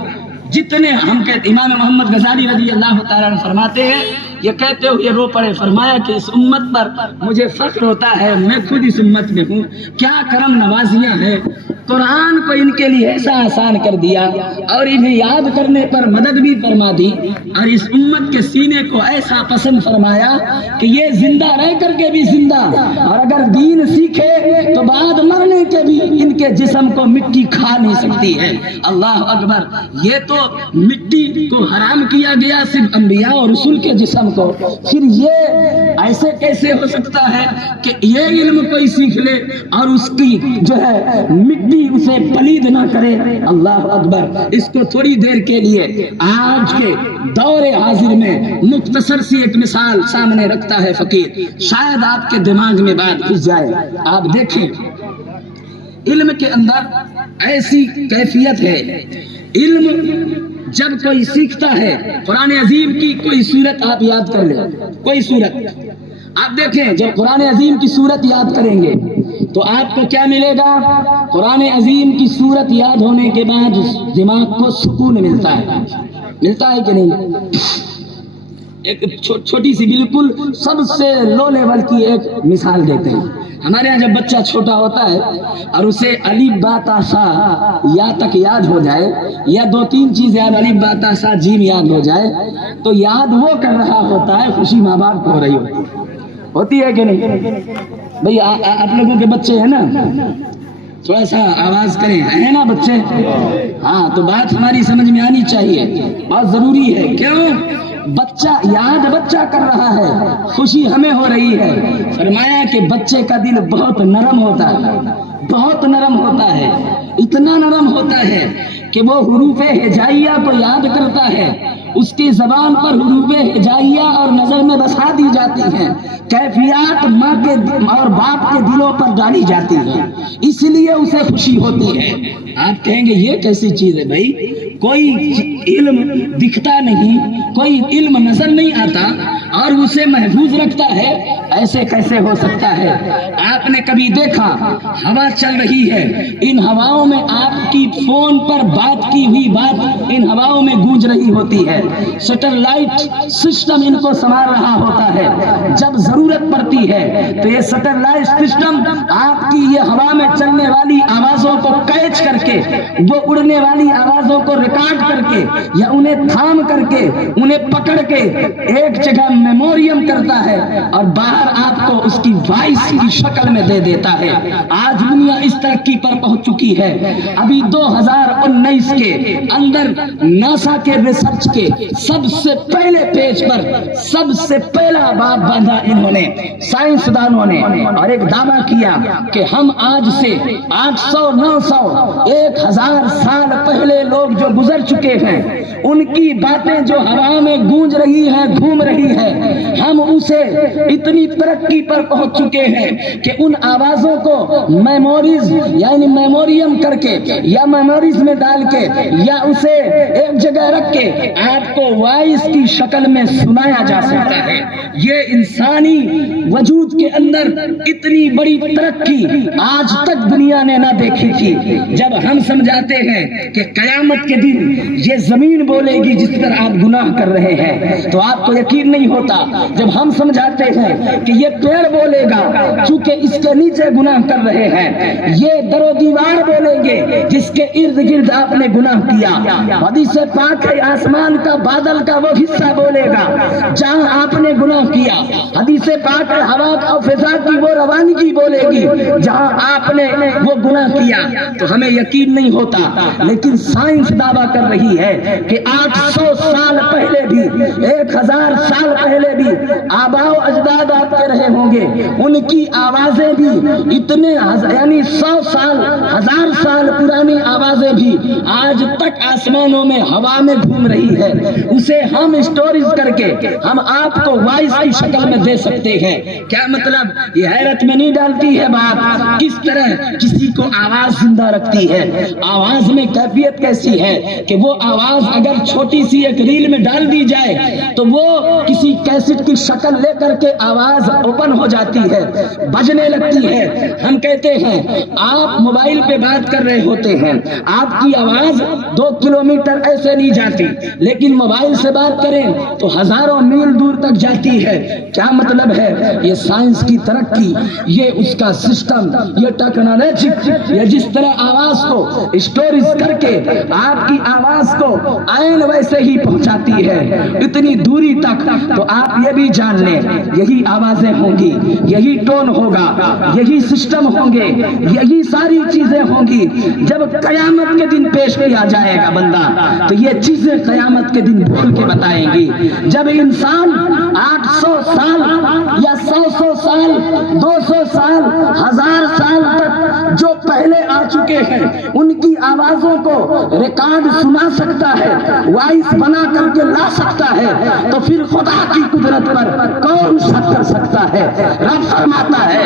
جتنے ہم کہتے، امام محمد غزالی رضی اللہ تعالیٰ عنہ فرماتے ہیں، یہ کہتے ہوئے رو پڑے، فرمایا کہ اس امت پر مجھے فخر ہوتا ہے، میں خود اس امت میں ہوں، کیا کرم نوازیاں ہیں، قرآن کو ان کے لیے ایسا آسان کر دیا اور انہیں یاد کرنے پر مدد بھی فرما دی، اور اس امت کے سینے کو ایسا پسند فرمایا کہ یہ زندہ رہ کر کے بھی زندہ، اور اگر دین سیکھے تو بعد مرنے کے بھی ان کے جسم کو مٹی کھا نہیں سکتی ہے۔ اللہ اکبر۔ یہ تو مٹی کو حرام کیا گیا صرف انبیاء اور رسول کے جسم کو، پھر یہ ایسے کیسے ہو سکتا ہے کہ یہ علم کوئی سیکھ لے اور اس کی جو ہے مٹی اسے پلید نہ کرے؟ اللہ اکبر۔ اس کو تھوڑی دیر کے لیے آج کے دور حاضر میں مختصر سی ایک مثال سامنے رکھتا ہے فقیر، شاید آپ کے دماغ میں بات گھس جائے۔ آپ دیکھیں علم کے اندر ایسی کیفیت ہے، علم جب کوئی سیکھتا ہے قرآن عظیم کی کوئی سورت آپ یاد کر لیں، کوئی سورت آپ دیکھیں، جب قرآن عظیم کی سورت یاد کریں گے تو آپ کو کیا ملے گا؟ قرآن عظیم کی سورت یاد ہونے کے بعد دماغ کو سکون ملتا ہے کہ نہیں؟ ایک چھوٹی سی بالکل سب سے لو لیول کی ایک مثال دیتے ہیں. ہمارے یہاں جب بچہ چھوٹا ہوتا ہے اور اسے الف با تا سا یا تک یاد ہو جائے، یا 2-3 چیز یاد، الف با تا سا جیم یاد ہو جائے، تو یاد وہ کر رہا ہوتا ہے، خوشی ماں باپ کو ہو رہی ہوتی ہے کہ نہیں؟ بھئی آپ لوگوں کے بچے ہیں نا، تھوڑا سا آواز کریں، ہے نا بچے؟ ہاں، تو بات ہماری سمجھ میں آنی چاہیے، بہت ضروری ہے. کیوں؟ بچہ یاد بچہ کر رہا ہے، خوشی ہمیں ہو رہی ہے. فرمایا کہ بچے کا دل بہت نرم ہوتا ہے، بہت نرم ہوتا ہے، اتنا نرم ہوتا ہے کہ وہ حروف ہجائیہ کو یاد کرتا ہے. اس کی زبان پر حروف ہجائیہ اور نظر میں بسا دی جاتی ہیں، کیفیات ماں کے اور باپ کے دلوں پر ڈالی جاتی ہیں، اس لیے اسے خوشی ہوتی ہے. آپ کہیں گے یہ کیسی چیز ہے بھائی؟ کوئی علم دکھتا نہیں، کوئی علم نظر نہیں آتا اور اسے محفوظ رکھتا ہے، ایسے کیسے ہو سکتا ہے؟ آپ نے کبھی دیکھا ہوا چل رہی ہے، ان ہواؤں میں آپ کی فون پر بات کی ہوئی بات ان ہواؤں میں گونج رہی ہوتی ہے. سیٹلائٹ سسٹم ان کو سنبھال رہا ہوتا ہے. جب ضرورت پڑتی ہے تو یہ سیٹلائٹ سسٹم آپ کی یہ ہوا میں چلنے والی آوازوں کو کیچ کر کے، وہ اڑنے والی آوازوں کو ریکارڈ کر کے یا انہیں تھام کر کے، انہیں پکڑ کے ایک جگہ میموریم کرتا ہے اور باہر آپ کو اس کی وائس کی شکل میں دے دیتا ہے. آج دنیا اس ترقی پر پہنچ چکی ہے. ابھی 2019 کے اندر ناسا کے ریسرچ کے سب سے پہلے پیج پر سب سے پہلا باب باندھا انہوں نے، سائنسدانوں نے، اور ایک دعویٰ کیا کہ ہم آج سے 800 900 1000 سال پہلے لوگ جو گزر چکے ہیں، ان کی باتیں جو ہوا میں گونج رہی ہیں، گھوم رہی ہیں، ہم اسے اتنی ترقی پر پہنچ چکے ہیں کہ ان آوازوں کو میموریز یعنی میموریم کر کے یا میموریز میں ڈال کے یا اسے ایک جگہ رکھ کے آپ کو وائس کی شکل میں سنایا جا سکتا ہے. یہ انسانی وجود کے اندر اتنی بڑی ترقی آج تک دنیا نے نہ دیکھی تھی. جب ہم سمجھاتے ہیں کہ قیامت کے دن یہ زمین بولے گی جس پر آپ گناہ کر رہے ہیں تو آپ کو یقین نہیں ہوتا. جب ہم سمجھاتے ہیں کہ یہ پیڑ بولے گا چونکہ اس کے نیچے گناہ کر رہے ہیں، یہ در و دیوار بولیں گے جس کے ارد گرد آپ نے گناہ کیا، حدیث پاک ہے آسمان کا بادل کا وہ حصہ بولے گا جہاں آپ نے گناہ کیا، حدیث پاک ہے ہوا اور فضا کی وہ روانگی بولے گی جہاں آپ نے وہ گناہ کیا. تو ہمیں یقین نہیں ہوتا، لیکن سائنس دعویٰ کر رہی ہے کہ 800 سال پہلے بھی 1000 سال پہلے بھی آباء و اجداد آپ کے رہے ہوں گے، ان کی آوازیں بھی اتنے یعنی 100 سال 1000 سال پرانی آوازیں بھی آج تک آسمانوں میں ہوا میں گھوم رہی ہے. اسے ہم اسٹوریز کر کے ہم آپ کو وائس کی شکل میں دے سکتے ہیں. کیا مطلب؟ یہ حیرت میں نہیں ڈالتی ہے بات کس طرح کسی کو آواز زندہ رکھتی ہے؟ آواز میں کیفیت کیسی ہے کہ وہ آواز اگر چھوٹی سی ایک ریل میں ڈال دی جائے تو وہ کسی کیسٹ کی شکل لے کر کے آواز اوپن ہو جاتی ہے، بجنے لگتی ہے. ہم کہتے ہیں آپ موبائل پہ بات کر رہے ہوتے ہیں، آپ کی آواز 2 کلومیٹر ایسے نہیں جاتی، لیکن موبائل سے بات کریں تو ہزاروں میل دور تک جاتی ہے. کیا مطلب ہے؟ یہ سائنس کی ترقی، یہ اس کا سسٹم، یہ ٹیکنالوجی، یہ جس طرح آواز کو اسٹوریز کر کے آپ کی آواز کو عین ویسے ہی پہنچاتی ہے اتنی دوری تک. تو آپ یہ بھی جان لیں یہی آوازیں ہوں گی، یہی ٹون ہوگا، یہی سسٹم ہوں گے، یہی ساری چیزیں ہوں گی. جب قیامت کے دن پیش کیا جائے گا بندہ تو یہ چیزیں قیامت کے دن بول کے بتائیں گی. جب انسان 800 سال یا 100 سال 200 سال 1000 سال تک جو پہلے آ چکے ہیں ان کی آوازوں کو ریکارڈ سنا سکتا ہے، وائس بنا کر کے لا سکتا ہے، تو پھر خدا کی قدرت پر کون شک کر سکتا ہے؟ رب فرماتا ہے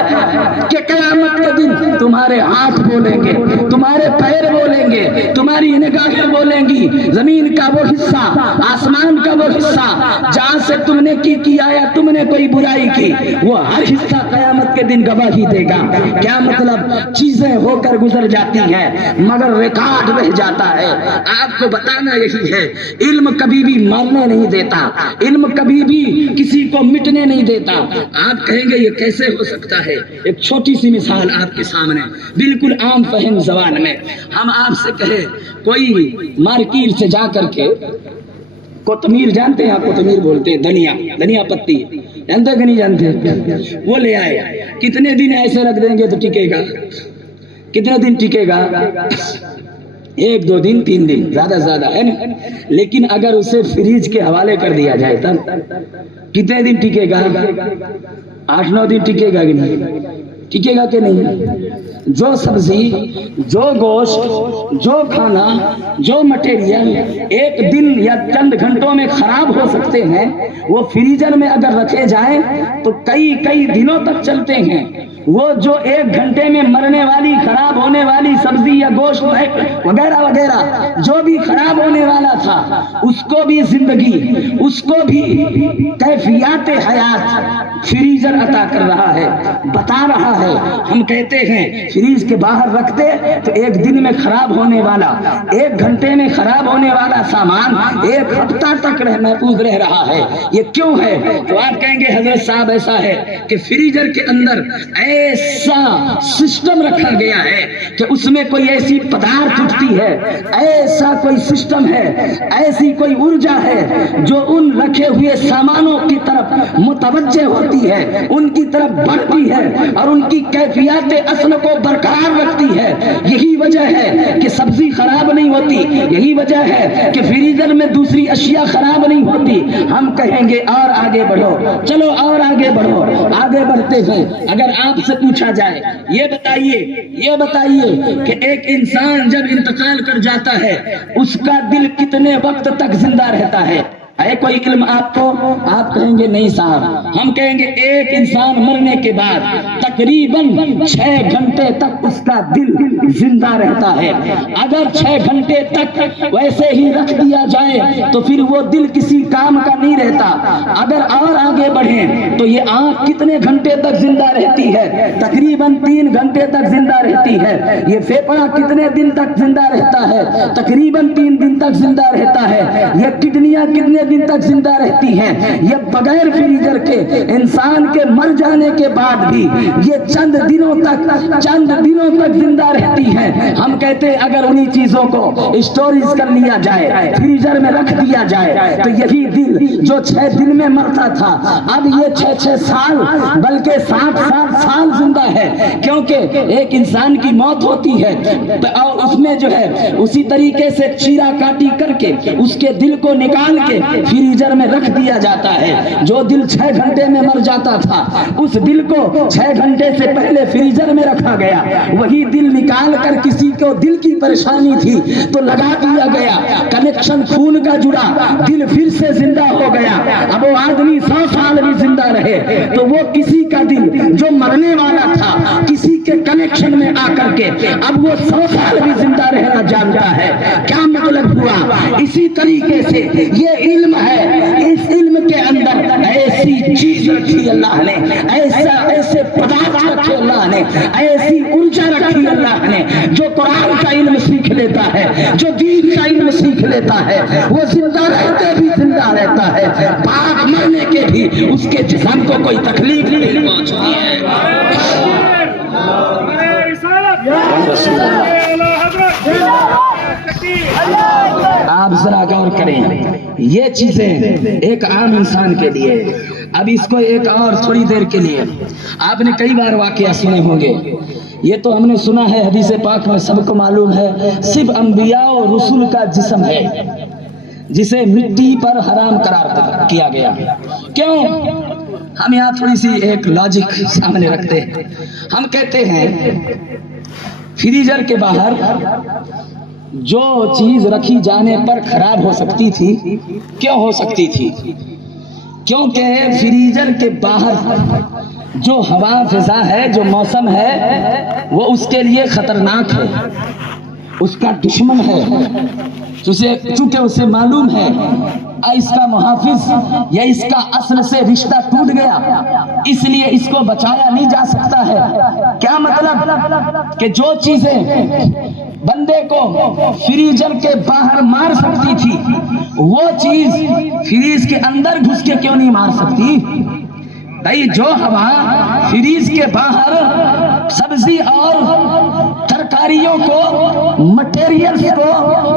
کہ قیامت کے دن تمہارے ہاتھ بولیں گے, تمہارے پیر بولیں گے, تمہاری نگاہیں بولیں گی. زمین کا وہ حصہ, آسمان کا وہ حصہ جہاں سے تم نے کیا یا تم نے کوئی برائی کی, وہ ہر حصہ قیامت کے دن گواہی دے گا. کیا مطلب؟ چیزیں ہو کر گزر جاتی ہیں مگر ریکارڈ رہ جاتا ہے. آپ کو بتانا یہی ہے, علم کبھی بھی مرنے نہیں دیتا, علم کبھی بھی کسی کو مٹنے نہیں دیتا. آپ کہیں گے یہ کیسے ہو سکتا ہے؟ ایک چھوٹی سی مثال آپ کے سامنے, بالکل عام فہم زبان میں. ہم آپ سے کہے کوئی مارکیٹ سے جا کر کے کوتمیر, جانتے ہیں آپ کوتمیر بولتے ہیں, دھنیا پتی, جانتے کہ نہیں جانتے؟ وہ لے آئے, کتنے دن ایسے رکھ دیں گے تو ٹکے گا؟ کتنے دن ٹکے گا؟ 1 2 دن 3 دن زیادہ زیادہ ہے نا. لیکن اگر اسے فریج کے حوالے کر دیا جائے تب کتنے دن ٹکے گا؟ 8 9 دن ٹکے گا کہ نہیں؟ ٹکے گا کہ نہیں؟ جو سبزی, جو گوشت, جو کھانا, جو مٹیریل 1 دن یا چند گھنٹوں میں خراب ہو سکتے ہیں, وہ فریزر میں اگر رکھے جائیں تو کئی دنوں تک چلتے ہیں. وہ جو 1 گھنٹے میں مرنے والی, خراب ہونے والی سبزی یا گوشت وغیرہ وغیرہ جو بھی خراب ہونے والا تھا, اس کو بھی زندگی, اس کو بھی کیفیات حیات فریزر عطا کر رہا ہے, بتا رہا ہے. ہم کہتے ہیں فریز کے باہر رکھتے تو 1 دن میں خراب ہونے والا, 1 گھنٹے میں خراب ہونے والا سامان 1 ہفتہ تک محفوظ رہ رہا ہے. یہ کیوں ہے؟ تو آپ کہیں گے حضرت صاحب ایسا ہے کہ فریزر کے اندر ایسا سسٹم رکھا گیا ہے کہ اس میں کوئی ایسی پدارتھ اٹھتی ہے, ایسا کوئی سسٹم ہے, ایسی کوئی ارجا ہے جو ان رکھے ہوئے سامانوں کی طرف متوجہ ہوتی ہے, ان کی طرف بڑھتی ہے اور ان کی کیفیات اصل کو برقرار رکھتی ہے. یہی وجہ ہے کہ سبزی خراب نہیں ہوتی, یہی وجہ ہے کہ فریزر میں دوسری اشیاء خراب نہیں ہوتی. ہم کہیں گے اور آگے بڑھو, چلو اور آگے بڑھو. آگے بڑھتے ہیں. اگر آپ سے پوچھا جائے یہ بتائیے کہ ایک انسان جب انتقال کر جاتا ہے اس کا دل کتنے وقت تک زندہ رہتا ہے کوئی علم آپ کو؟ آپ کہیں گے نہیں صاحب. ہم کہیں گے ایک انسان مرنے کے بعد تقریباً 6 گھنٹے تک اس کا دل زندہ رہتا ہے. اگر 6 گھنٹے تک ویسے ہی رکھ دیا جائے تو پھر وہ دل کسی کام کا نہیں رہتا. اگر اور آگے بڑھیں تو یہ آنکھ کتنے گھنٹے تک زندہ رہتی ہے؟ تقریباً 3 گھنٹے تک زندہ رہتی ہے. یہ پھیپڑا کتنے دن تک زندہ رہتا ہے؟ تقریباً 3 دن تک زندہ رہتا ہے. یہ کڈنیاں کتنے دن تک زندہ رہتی ہیں؟ یہ بغیر فریزر کے انسان کے مر جانے کے بعد بھی یہ چند دنوں تک زندہ رہتی ہیں. ہم کہتے ہیں اگر انہی چیزوں کو اسٹوریج کر لیا جائے, فریزر میں رکھ دیا جائے, تو یہی دل جو 6 دن میں مرتا تھا اب یہ 6 سال بلکہ 60 سال زندہ ہے. کیونکہ ایک انسان کی موت ہوتی ہے اور اس میں جو ہے اسی طریقے سے چیرا کاٹی کر کے اس کے دل کو نکال کے فریزر میں رکھ دیا جاتا ہے. جو دل 6 گھنٹے میں مر جاتا تھا اس دل کو 6 گھنٹے سے پہلے فریزر میں رکھا گیا. وہی دل نکال کر کسی کو دل کی پریشانی تھی تو لگا دیا گیا, کنیکشن خون کا جڑا, دل پھر سے زندہ ہو گیا. اب وہ آدمی 100 سال بھی زندہ رہے تو وہ کسی کا دل جو مرنے والا تھا کسی کے کنیکشن میں آ کر کے اب وہ 100 سال بھی زندہ رہنا جانتا ہے. کیا مطلب ہوا؟ اسی طریقے سے یہ علم ہے, اس علم کے اندر ایسی چیز رکھی اللہ نے, ایسے پدارتھ رکھے اللہ نے, ایسی ارجا رکھی اللہ نے. جو قرآن کا علم سیکھ لیتا ہے, جو دین کا علم سیکھ لیتا ہے, وہ زندہ رہتے بھی زندہ رہتا ہے, پاک مرنے کے بھی اس کے جسم کو کوئی تکلیف نہیں پہنچتی ہے. آپ ذرا غور کریں, یہ چیزیں ایک عام انسان کے لیے. اب اس کو ایک اور تھوڑی دیر کے لیے, آپ نے کئی بار واقعہ سنے ہوں گے, یہ تو ہم نے سنا ہے, حدیث پاک میں سب کو معلوم ہے, صرف انبیاء و رسول کا جسم ہے جسے مٹی پر حرام قرار کیا گیا. کیوں؟ ہم یہاں تھوڑی سی ایک لاجک سامنے رکھتے ہیں. ہم کہتے ہیں فریزر کے باہر جو چیز رکھی جانے پر خراب ہو سکتی تھی, کیوں ہو سکتی تھی؟ کیونکہ فریزر کے باہر جو ہوا فضا ہے، جو موسم ہے، وہ اس کے لیے خطرناک ہے، اس کا دشمن ہے، چونکہ اسے معلوم ہے اس کا محافظ یا اس کا اصل سے رشتہ ٹوٹ گیا، اس لیے اس کو بچایا نہیں جا سکتا ہے۔ کیا مطلب کہ جو چیزیں بندے کو فریزر کے باہر مار سکتی تھی، وہ چیز فریز کے اندر گھس کے کیوں نہیں مار سکتی؟ بھائی جو ہوا فریز کے باہر سبزی اور ترکاریوں کو، مٹیریلز کو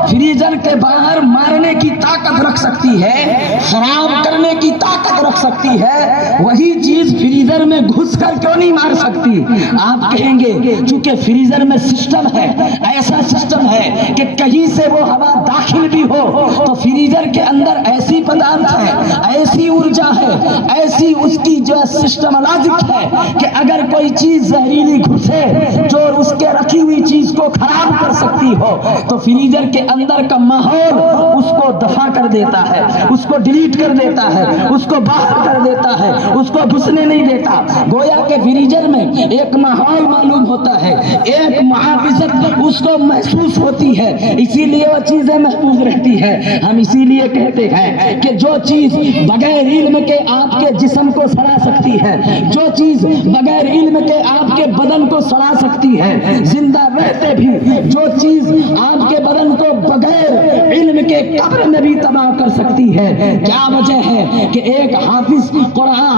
فریزر کے باہر مارنے کی طاقت رکھ سکتی ہے، خراب کرنے کی طاقت رکھ سکتی ہے، وہی چیز فریزر میں گھس کر کیوں نہیں مار سکتی؟ آپ کہیں گے چونکہ فریزر میں سسٹم ہے، ایسا سسٹم ہے کہ کہیں سے وہ ہوا داخل بھی ہو تو فریزر کے اندر ایسی پدارتھ ہے، ایسی ارجا ہے، ایسی اس کی جو سسٹم لاجک ہے کہ اگر کوئی چیز زہریلی گھسے جو اس کے رکھی ہوئی چیز کو خراب کر سکتی ہو تو فریزر کے اندر کا ماحول اس کو دفع کر دیتا ہے، اس کو ڈیلیٹ کر دیتا ہے، اس کو باہر کر دیتا ہے، اس کو گھسنے نہیں دیتا۔ گویا کہ فریزر میں ایک ماحول معلوم ہوتا ہے، ایک محافظت اس کو محسوس ہوتی ہے، اسی لیے وہ چیزیں محفوظ رہتی ہے۔ ہم اسی لیے کہتے ہیں کہ جو چیز بغیر علم کے آپ کے جسم کو سڑا سکتی ہے، جو چیز بغیر علم کے آپ کے بدن کو سڑا سکتی ہے، زندہ رہتے بھی جو چیز آپ کے بدن کو بغیر علم کے قبر میں بھی تباہ کر سکتی ہے، کیا وجہ ہے کہ ایک حافظ قرآن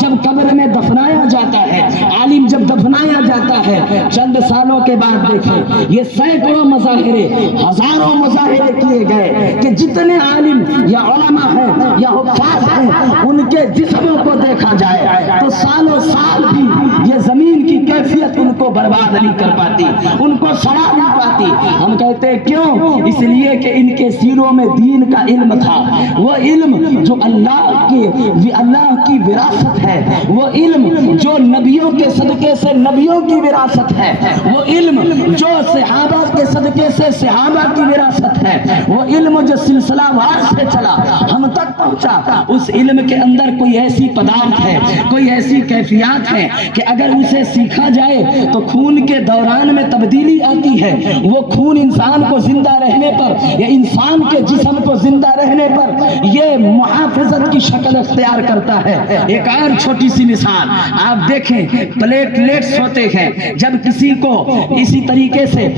جب قبر میں دفنایا جاتا ہے، عالم جب دفنایا جاتا ہے، چند سالوں کے بعد دیکھیں یہ سینکڑوں مظاہرے، ہزاروں مظاہرے کیے گئے کہ جتنے عالم یا علماء ہیں یا حفاظ ہیں ان کے جسموں کو دیکھا جائے تو سالوں سال بھی یہ زمین کی کیفیت ان کو برباد نہیں کر پاتی، ان کو سڑا نہیں پاتی۔ ہم کہتے ہیں کیوں؟ اس لیے کہ ان کے سینوں میں دین کا علم تھا، وہ علم جو اللہ کی وراثت ہے، وہ علم جو نبیوں کے صدقے سے نبیوں کی وراثت ہے، وہ علم جو صحابہ کے صدقے سے صحابہ کی وراثت ہے، وہ علم جو سلسلہ وار سے چلا ہم تک پہنچا، اس علم کے اندر کوئی ایسی پدارتھ ہے، کوئی ایسی کیفیات ہے کہ اگر اسے سیکھا جائے تو خون کے دوران میں تبدیلی آتی ہے، وہ خون انسان کو زندہ رہنے پر یا انسان کے جسم کو زندہ رہنے پر یہ محافظت کی شکل اختیار کرتا ہے۔ ایک اور چھوٹی سی مثال آپ دیکھیں، پلیٹلیٹس ہوتے ہیں، جب کسی کو اسی طریقے سے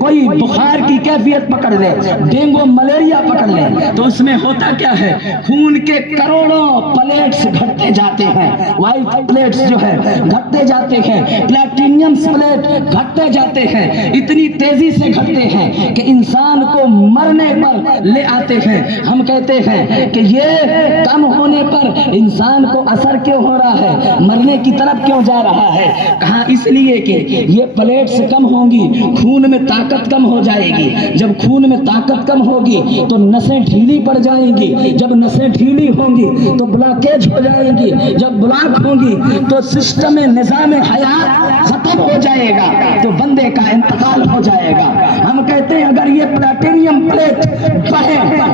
کوئی بخار کی کیفیت پکڑ لے، ڈینگو ملیریا پکڑ لے تو اس میں ہوتا کیا ہے؟ خون کے کروڑوں پلیٹس گھٹتے جاتے ہیں، وائٹ پلیٹس جو ہے گھٹتے جاتے ہیں، پلیٹینیم پلیٹ گھٹتے جاتے ہیں، اتنی تیزی سے گھٹتے ہیں کہ انسان کو مرنے پر لے آتے ہیں۔ ہم کہتے ہیں کہ یہ کم ہونے پر انسان کو اثر کیوں ہو رہا ہے، مرنے کی طرف کیوں جا رہا ہے؟ کہاں اس لیے کہ یہ پلیٹس کم ہوں گی، خون میں طاقت کم ہو جائے گی، جب خون میں طاقت کم ہوگی تو نسیں ڈھیلی پڑ جائیں گی، جب نسیں ڈھیلی ہوں گی تو بلاکیج ہو جائے گی، جب بلاک ہوں گی تو سسٹم نظام حیات ختم ہو جائے گا، تو بندے کا انتقال ہو جائے گا۔ ہم کہتے ہیں اگر یہ پلاٹینیم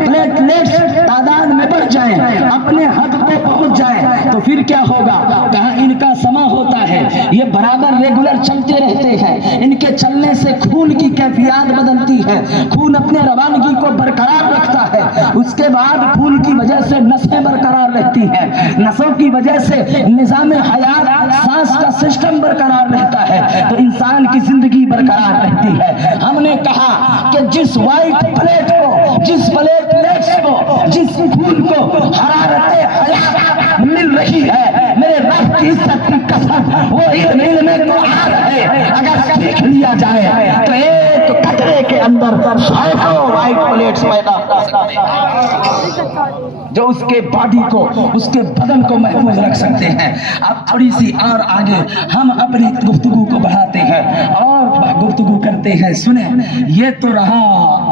پلیٹلیٹس تعداد میں بڑھ جائیں، اپنے حد پہ پہنچ جائیں تو پھر کیا ہوگا؟ کہاں ان کا سما ہوتا ہے، یہ برابر ریگولر چلتے رہتے ہیں، ان کے چلنے سے خون کی کیفیات بدلتی ہے، خون اپنے روانگی کو برقرار رکھتا ہے، اس کے بعد خون کی وجہ سے نسیں برقرار رہتی ہیں، نسوں کی وجہ سے نظام حیات سانس کا سسٹم برقرار رہتا ہے، تو انسان کی زندگی برقرار رہتی ہے۔ ہم نے کہا کہ جس وائٹ پلیٹ کو، جس پلیٹلیٹس کو، جس خون کو حرارت حیات مل رہی ہے، میرے رب کی عزت کی قسم وہ علم قرآن ہے، اگر سیکھ لیا جائے تو ایک قطرے کے اندر سینکڑوں وائٹ پلیٹس پیدا ہو سکتے ہیں جو اس کے باڈی کو، اس کے بدن کو محفوظ رکھ سکتے ہیں۔ اب تھوڑی سی اور آگے ہم اپنی گفتگو کو بڑھاتے ہیں اور گفتگو کرتے ہیں۔ سنیں، یہ تو رہا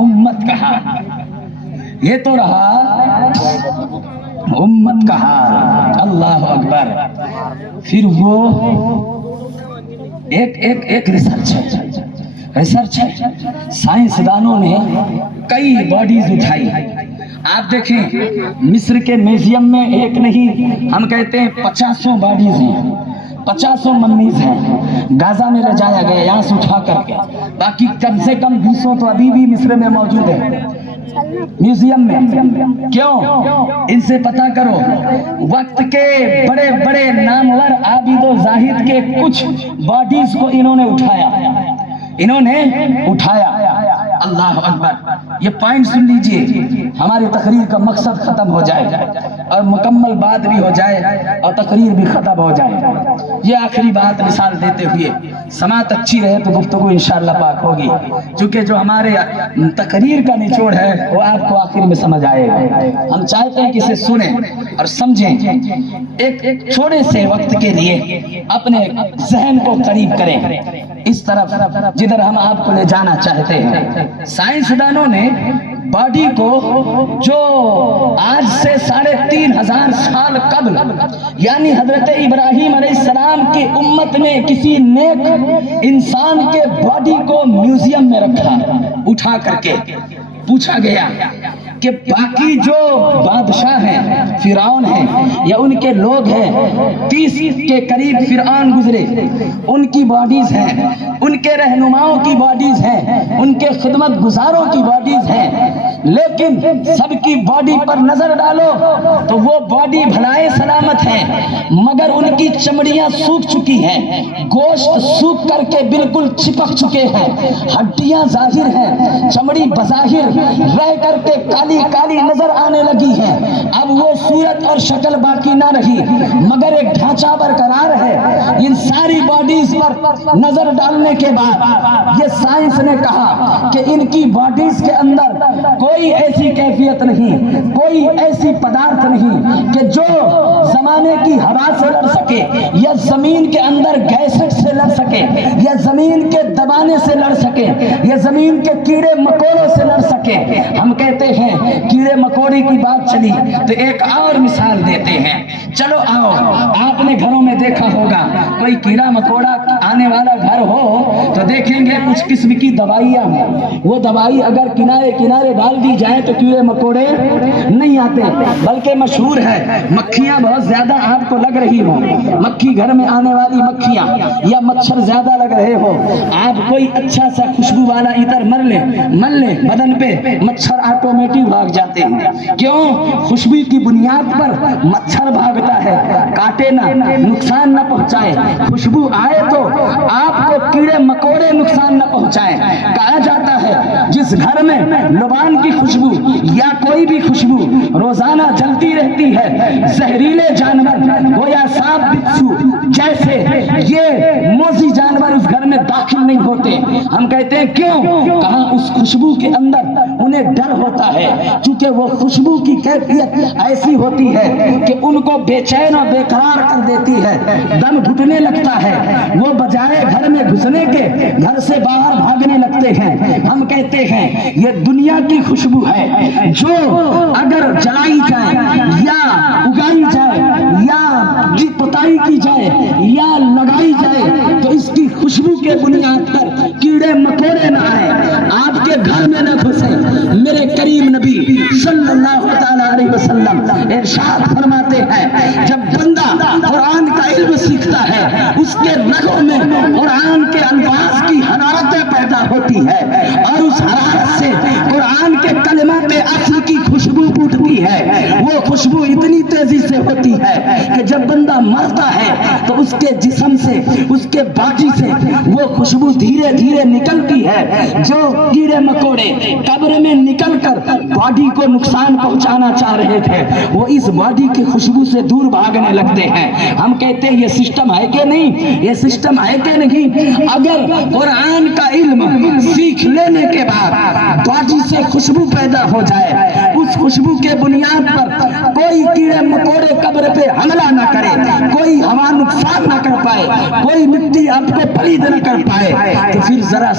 امت کا حال، یہ تو رہا امت کا حال، اللہ اکبر۔ پھر وہ ایک ریسرچ ہے، سائنسدانوں نے کئی باڈیز اٹھائی، آپ دیکھیں مصر کے میوزیم میں ایک نہیں ہم کہتے ہیں 50 باڈیز ہیں, 50 ممیز ہیں, گازا میں لے جایا گیا یہاں سے اٹھا کر کے, باقی کم سے کم 200 تو ابھی بھی مصر میں موجود ہیں میوزیم میں. کیوں؟ ان سے پتا کرو, وقت کے بڑے بڑے نامور عابد و زاہد کے کچھ باڈیز کو انہوں نے اٹھایا. اللہ اکبر. یہ پوائنٹ سن لیجئے, ہماری تقریر کا مقصد ختم ہو جائے اور مکمل بات بھی ہو جائے اور تقریر بھی ختم ہو جائے. یہ آخری بات مثال دیتے ہوئے, سماعت اچھی رہے تو گفتگو انشاءاللہ پاک ہوگی, چونکہ جو ہمارے تقریر کا نچوڑ ہے وہ آپ کو آخر میں سمجھ آئے گا. ہم چاہتے ہیں کہ اسے سنیں اور سمجھیں, ایک چھوٹے سے وقت کے لیے اپنے ذہن کو قریب کریں اس طرف جدھر ہم آپ کو لے جانا چاہتے ہیں. سائنسدانوں نے باڈی کو جو آج سے 3500 سال قبل یعنی حضرت ابراہیم علیہ السلام کی امت میں کسی نیک انسان کے باڈی کو میوزیم میں رکھا, اٹھا کر کے پوچھا گیا کہ باقی جو بادشاہ ہیں, فرعون ہیں یا ان کے لوگ ہیں, 30 کے قریب فرعون گزرے, ان کی باڈیز ہیں, ان کے رہنماؤں کی باڈیز ہیں, ان کے خدمت گزاروں کی باڈیز ہیں, لیکن سب کی باڈی پر نظر ڈالو تو وہ باڈی بھلائے سلامت ہیں, مگر ان کی چمڑیاں سوکھ چکی ہیں, گوشت سوکھ کر کے بالکل چپک چکے ہیں, ہڈیاں ظاہر ہیں, چمڑی بظاہر رہ کر کے کالی کالی نظر آنے لگی ہیں. اب وہ صورت اور شکل باقی نہ رہی مگر ایک ڈھانچہ برقرار ہے. ان ساری باڈیز پر نظر ڈالنے کے بعد یہ سائنس نے کہا کہ ان کی باڈیز کے اندر کوئی ایسی کیفیت نہیں, کوئی ایسی پدارتھ نہیں کہ جو زمانے کی ہوا سے لڑ سکے یا زمین کے اندر گیسٹ سے لڑ سکے یا زمین کے دبانے سے لڑ سکے یا زمین کے کیڑے مکوڑوں سے لڑ سکے. ہم کہتے ہیں کیڑے مکوڑے کی بات چلی تو ایک اور مثال دیتے ہیں. چلو آؤ, آپ نے گھروں میں دیکھا ہوگا کوئی کیڑا مکوڑا آنے والا گھر ہو تو دیکھیں گے کچھ قسم کی دوائیاں ہیں, وہ دوائی اگر کنارے کنارے ڈال دی جائے تو کیڑے مکوڑے نہیں آتے, بلکہ مشہور ہے مکھیاں بہت زیادہ آپ کو لگ رہی ہو, مکھی گھر میں آنے والی مکھیاں یا مچھر زیادہ لگ رہے ہو, آپ کوئی اچھا سا خوشبو والا عطر مل لیں بدن پہ, مچھر آٹومیٹک بھاگ جاتے ہیں. کیوں؟ خوشبو کی بنیاد پر مچھر بھاگتا ہے, کاٹے نہ, نقصان نہ پہنچائے, خوشبو آئے تو آپ کو کیڑے مکوڑے نقصان نہ پہنچائے. کہا جاتا ہے جس گھر میں لبان کی خوشبو یا کوئی بھی خوشبو روزانہ جلتی رہتی ہے, زہریلے جانور گویا سانپ بچھو جیسے یہ موذی جانور اس گھر میں داخل نہیں ہوتے. ہم کہتے ہیں کیوں؟ کہاں اس خوشبو کے اندر انہیں ڈر ہوتا ہے, چونکہ وہ خوشبو کی کیفیت ایسی ہوتی ہے کہ ان کو بے چین اور بے قرار کر دیتی ہے, دم گھٹنے لگتا ہے, وہ بجائے گھر میں گھسنے کے گھر سے باہر بھاگنے لگتے ہیں. ہم کہتے ہیں یہ دنیا کی خوشبو ہے جو اگر جلائی جائے یا اگائی جائے یا پتائی کی جائے یا لگائی جائے تو اس کی خوشبو کے بنیاد پر کیڑے مکوڑے نہ آئے, آپ کے گھر میں نہ گھسے. میرے کریم نبی صلی اللہ تعالی علیہ وسلم ارشاد فرماتے ہیں جب بندہ قرآن کا علم سیکھتا ہے اس کے رگوں میں قرآن کے الفاظ کی حرارتیں پیدا ہوتی ہے اور اس حرارت سے قرآن کے کلمات اصل کی خوشبو پھوٹتی ہے. وہ خوشبو اتنی تیزی سے ہوتی ہے کہ جب بندہ مرتا ہے تو اس کے جسم سے, اس کے باڈی سے وہ خوشبو دھیرے دھیرے نکلتی ہے. جو کیڑے مکوڑے قبر میں نکل کر باڈی کو نقصان پہنچانا چاہ رہے تھے وہ اس باڈی کی خوشبو سے دور بھاگنے لگتے ہیں. ہم کہتے ہیں یہ سسٹم ہے کہ نہیں, یہ سسٹم ہے کہ نہیں. اگر قرآن کا علم سیکھ لینے کے بعد باڈی سے خوشبو پیدا ہو جائے, اس خوشبو کے بنیاد پر کوئی کیڑے مکوڑے قبر پہ حملہ نہ کرے, کوئی کوئی ہوا نقصان نہ کر پائے، کوئی مٹی آپ کو پلید نہ کر پائے، تو پھر ذرا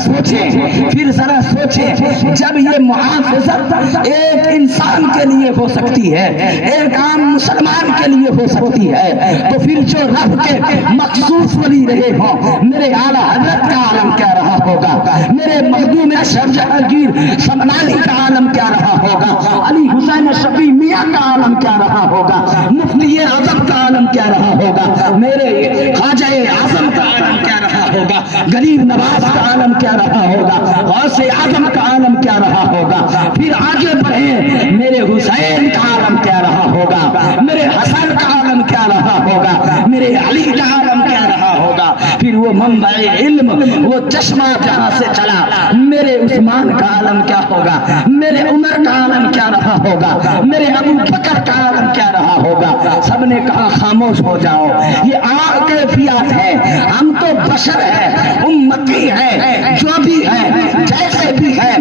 سوچیں جب یہ محافظت ایک انسان کے لیے ہو سکتی ہے، ایک عام مسلمان کے لیے ہو سکتی ہے، تو پھر جو رب کے مخصوص ولی رہے ہوں، میرے اعلیٰ حضرت کا عالم کیا رہا ہوگا، میرے مخدوم اشرف جہانگیر سمنانی کا عالم کیا رہا ہوگا، علی حسین شفیع میاں کا عالم کیا رہا ہوگا، مفتی اعظم کا عالم کیا رہا ہوگا، میرے خواجہ اعظم کا عالم کیا رہا ہوگا، غریب نواز کا عالم کیا رہا ہوگا، غوث اعظم کا عالم کیا رہا ہوگا، پھر آگے بڑھیں میرے حسین کا عالم کیا رہا ہوگا، میرے حسن کا عالم کیا رہا ہوگا، میرے علی کا عالم کیا رہا ہوگا، پھر وہ منبع علم، وہ چشمہ جہاں سے چلا، میرے عثمان کا عالم کیا ہوگا، میرے عمر کا عالم کیا رہا ہوگا، میرے ابو بکر کا عالم کیا رہا ہوگا۔ سب نے کہا خاموش ہو جاؤ، یہ عام کیفیات ہے، ہم تو بشر ہیں، امتی ہیں، جو بھی ہے جیسے بھی ہے،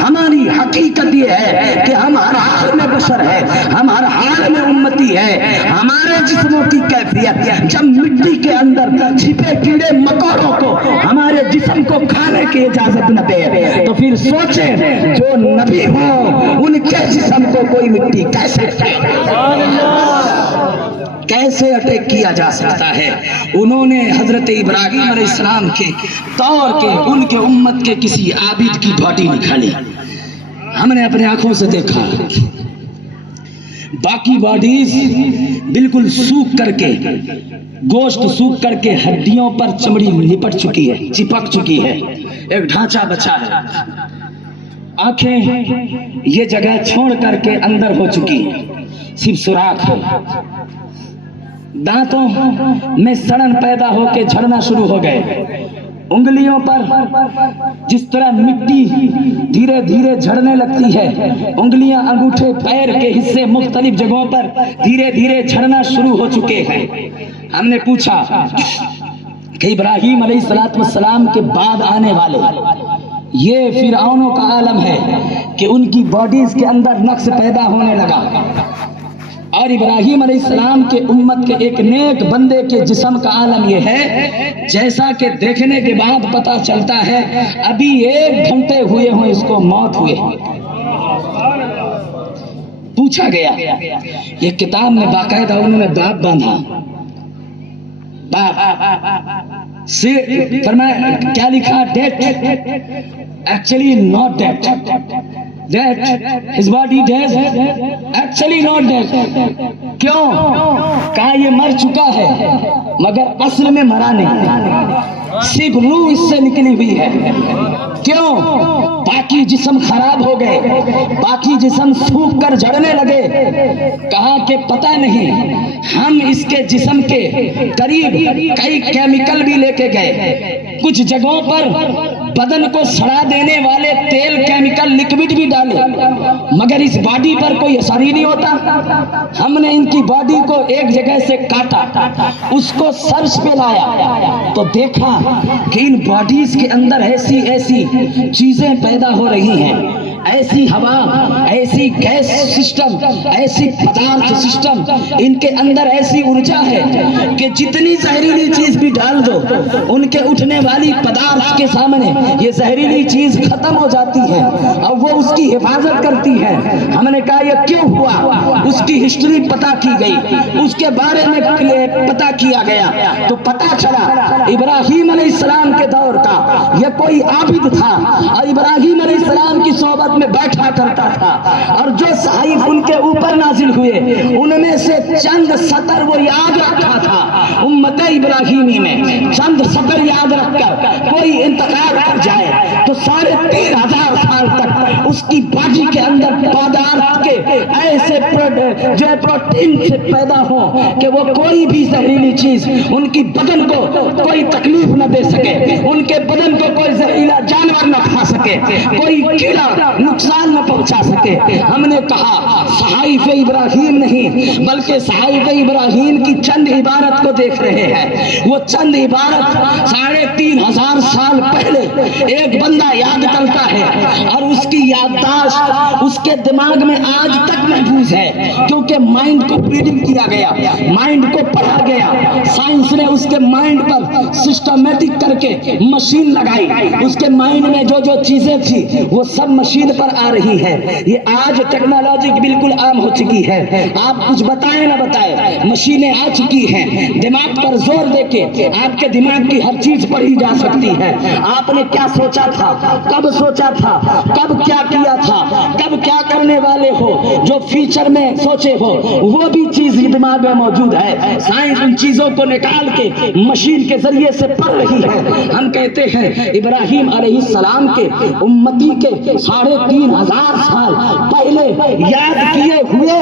ہماری حقیقت یہ ہے کہ ہم ہر حال میں بشر ہیں، ہم ہر حال میں امتی ہے۔ ہمارے جسموں کی کیفیت جب مٹی کے اندر چھپے کیڑے مکوڑوں کو ہمارے جسم کو کھانے کی اجازت نہ دے، تو پھر سوچیں جو نبی ہوں ان کے جسم کو کوئی مٹی کیسے اٹیک کیا جا سکتا ہے۔ انہوں نے حضرت ابراہیم علیہ السلام کے دور کے ان کے امت کے کسی عابد کی باڈی نکالی، ہم نے اپنے آنکھوں سے دیکھا، باقی باڈیز بالکل سوکھ کر کے، گوشت سوکھ کر کے ہڈیوں پر چمڑی لپٹ چکی ہے، چپک چکی ہے، ایک ڈھانچہ بچا ہے، آنکھیں یہ جگہ چھوڑ کر کے اندر ہو چکی ہیں، صرف سوراخ ہے، دانتوں میں سڑن پیدا ہو کے جھڑنا شروع ہو گئے، انگلیوں پر جس طرح مٹی دھیرے دھیرے جھڑنے لگتی ہے، انگلیاں انگوٹھے پیر کے حصے مختلف جگہوں پر دھیرے دھیرے جھڑنا شروع ہو چکے ہیں۔ ہم نے پوچھا کہ ابراہیم علیہ السلام کے بعد آنے والے یہ فرعونوں کا عالم ہے کہ ان کی باڈیز کے اندر نقص پیدا ہونے لگا، اور ابراہیم علیہ السلام کے امت کے ایک نیک بندے کے جسم کا عالم یہ ہے، جیسا کہ دیکھنے کے بعد پتا چلتا ہے ابھی 1 گھنٹے ہوئے ہوں اس کو موت ہوئے۔ پوچھا گیا، یہ کتاب میں باقاعدہ انہوں نے باب باندھا، فرمایا کیا لکھا، death actually not death, that his body dead actually not dead۔ کیوں؟ کہا یہ مر چکا ہے مگر اصل میں مرا نہیں، صرف روح اس سے نکلی ہوئی ہے۔ کیوں؟ باقی جسم خراب ہو گئے، باقی جسم سوکھ کر جھڑنے لگے۔ کہا کہ پتہ نہیں، ہم اس کے جسم کے قریب کئی کیمیکل بھی لے کے گئے، کچھ جگہوں پر بدن کو سڑا دینے والے تیل کیمیکل لکوڈ بھی ڈالے، مگر اس باڈی پر کوئی اثر ہی نہیں ہوتا۔ ہم نے ان کی باڈی کو ایک جگہ سے کاٹا، اس کو سرچ پہ لایا تو دیکھا کہ ان باڈیز کے اندر ایسی چیزیں پیدا ہو رہی ہیں، ایسی ہوا، ایسی گیس سسٹم، ایسی پدارتھ سسٹم، ان کے اندر ایسی ارجا ہے کہ جتنی زہریلی چیز بھی ڈال دو ان کے اٹھنے والی پدارتھ کے سامنے یہ زہریلی چیز ختم ہو جاتی ہے اور وہ اس کی حفاظت کرتی ہے۔ ہم نے کہا یہ کیوں ہوا؟ اس کی ہسٹری پتا کی گئی، اس کے بارے میں پتا کیا گیا تو پتا چلا ابراہیم علیہ السلام کے دور کا یہ کوئی عابد تھا اور ابراہیم علیہ السلام کی صحبت میں بیٹھا کرتا تھا، اور جو صحائف ان کے اوپر نازل ہوئے ان میں سے چند سطر وہ یاد رکھا تھا۔ امت ابراہیمی میں چند سطر یاد رکھ کر کوئی انتقال کر جائے تو 3500 سال تک اس کی باڈی کے اندر پدارتھ کے ایسے جو پروٹین سے پیدا ہو کہ وہ کوئی بھی زہریلی چیز ان کی بدن کو کوئی تکلیف نہ دے سکے، ان کے بدن کو کوئی زہریلا جانور نہ کھا سکے، کوئی کیڑا نقصان نہ پہنچا سکے۔ ہم نے کہا صحائف ابراہیم نہیں بلکہ صحائف ابراہیم کی چند عبارت کو دیکھ رہے ہیں۔ وہ چند عبارت 3500 سال پہلے ایک بندہ یاد کرتا ہے اور اس کی یادداشت اس کے دماغ میں آج تک محفوظ ہے، کیونکہ مائنڈ کو فیڈنگ کیا گیا، مائنڈ کو پڑھا گیا، سائنس نے اس کے مائنڈ پر سسٹمیٹک کر کے مشین لگائی، اس کے مائنڈ میں جو جو چیزیں تھی وہ سب مشین پر آ رہی ہے۔ یہ آج ٹیکنالوجی بالکل عام ہو چکی ہے، آپ کچھ بتائیں نہ بتائیں مشینیں آ چکی ہیں، دماغ پر زور دے کے آپ کے دماغ کی ہر چیز پڑھی جا سکتی ہے۔ آپ نے کیا سوچا تھا، کب سوچا تھا، کب کیا کیا تھا، کب کیا کرنے والے ہو، جو فیوچر میں سوچے ہو وہ بھی چیز دماغ میں موجود ہے۔ سائنس ان چیزوں کو نکال کے مشین کے ذریعے سے پڑھ رہی ہے۔ ہم کہتے ہیں ابراہیم علیہ السلام کے امتی کے 3500 سال پہلے یاد کیے ہوئے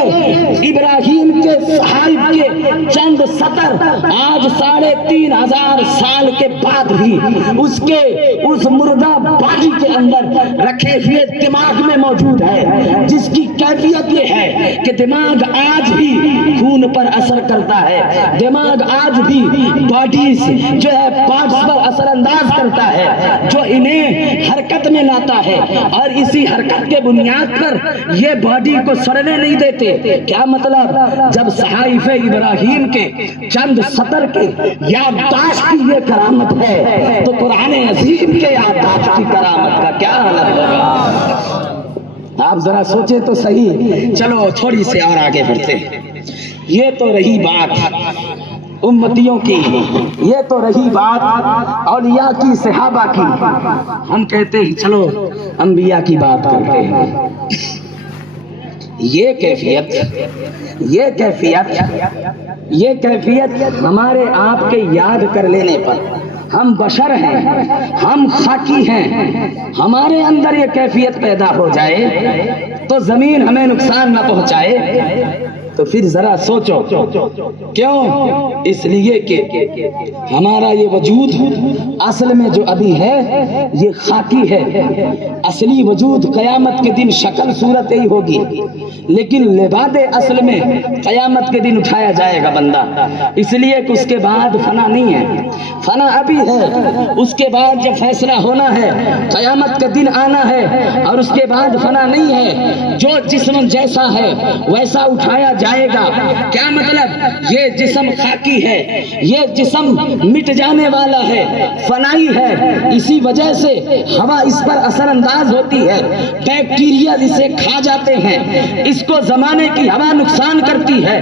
ابراہیم کے صحائف کے چند سطر آج 3500 سال کے بعد بھی اس مردہ باڈی کے اندر رکھے ہوئے دماغ میں موجود ہے، جس کی کیفیت یہ ہے کہ دماغ آج بھی خون پر اثر کرتا ہے، دماغ آج بھی باڈیز جو ہے پارٹس پر اثر انداز کرتا ہے، جو انہیں حرکت میں لاتا ہے، اور اسی حرکت کے بنیاد پر یہ باڈی کو سڑنے نہیں دیتے۔ کیا مطلب؟ جب صحائف ابراہیم کے چند سطر کے یادداشت کی یہ کرامت ہے تو قرآن عظیم کے یادداشت کی کرامت کا کیا حالت ہوگا؟ آپ ذرا سوچے تو صحیح۔ چلو تھوڑی سے اور آگے بڑھتے ہیں۔ یہ تو رہی بات امتیوں کی، یہ تو رہی بات اولیاء کی، صحابہ کی۔ ہم کہتے ہیں چلو انبیاء کی بات کرتے ہیں۔ یہ کیفیت ہمارے آپ کے یاد کر لینے پر، ہم بشر ہیں، ہم خاکی ہیں، ہمارے اندر یہ کیفیت پیدا ہو جائے تو زمین ہمیں نقصان نہ پہنچائے تو پھر ذرا سوچو کیوں؟ اس لیے کہ ہمارا یہ وجود اصل میں جو ابھی ہے یہ خاکی ہے۔ اصلی وجود قیامت کے دن شکل صورت ہی ہوگی، لیکن لباد اصل میں قیامت کے دن اٹھایا جائے گا بندہ، اس لیے کہ اس کے بعد فنا نہیں ہے، فنا ابھی ہے، اس کے بعد جب فیصلہ ہونا ہے قیامت کا دن آنا ہے، اور اس کے بعد فنا نہیں ہے۔ جو جسم جیسا ہے ویسا اٹھایا جائے گا۔ کیا مطلب؟ یہ جسم خاکی ہے، یہ جسم مٹ جانے والا ہے، فنائی ہے، اسی وجہ سے ہوا اس پر اثر انداز ہوتی ہے، بیکٹیریا اسے کھا جاتے ہیں، اس کو زمانے کی ہوا نقصان کرتی ہے،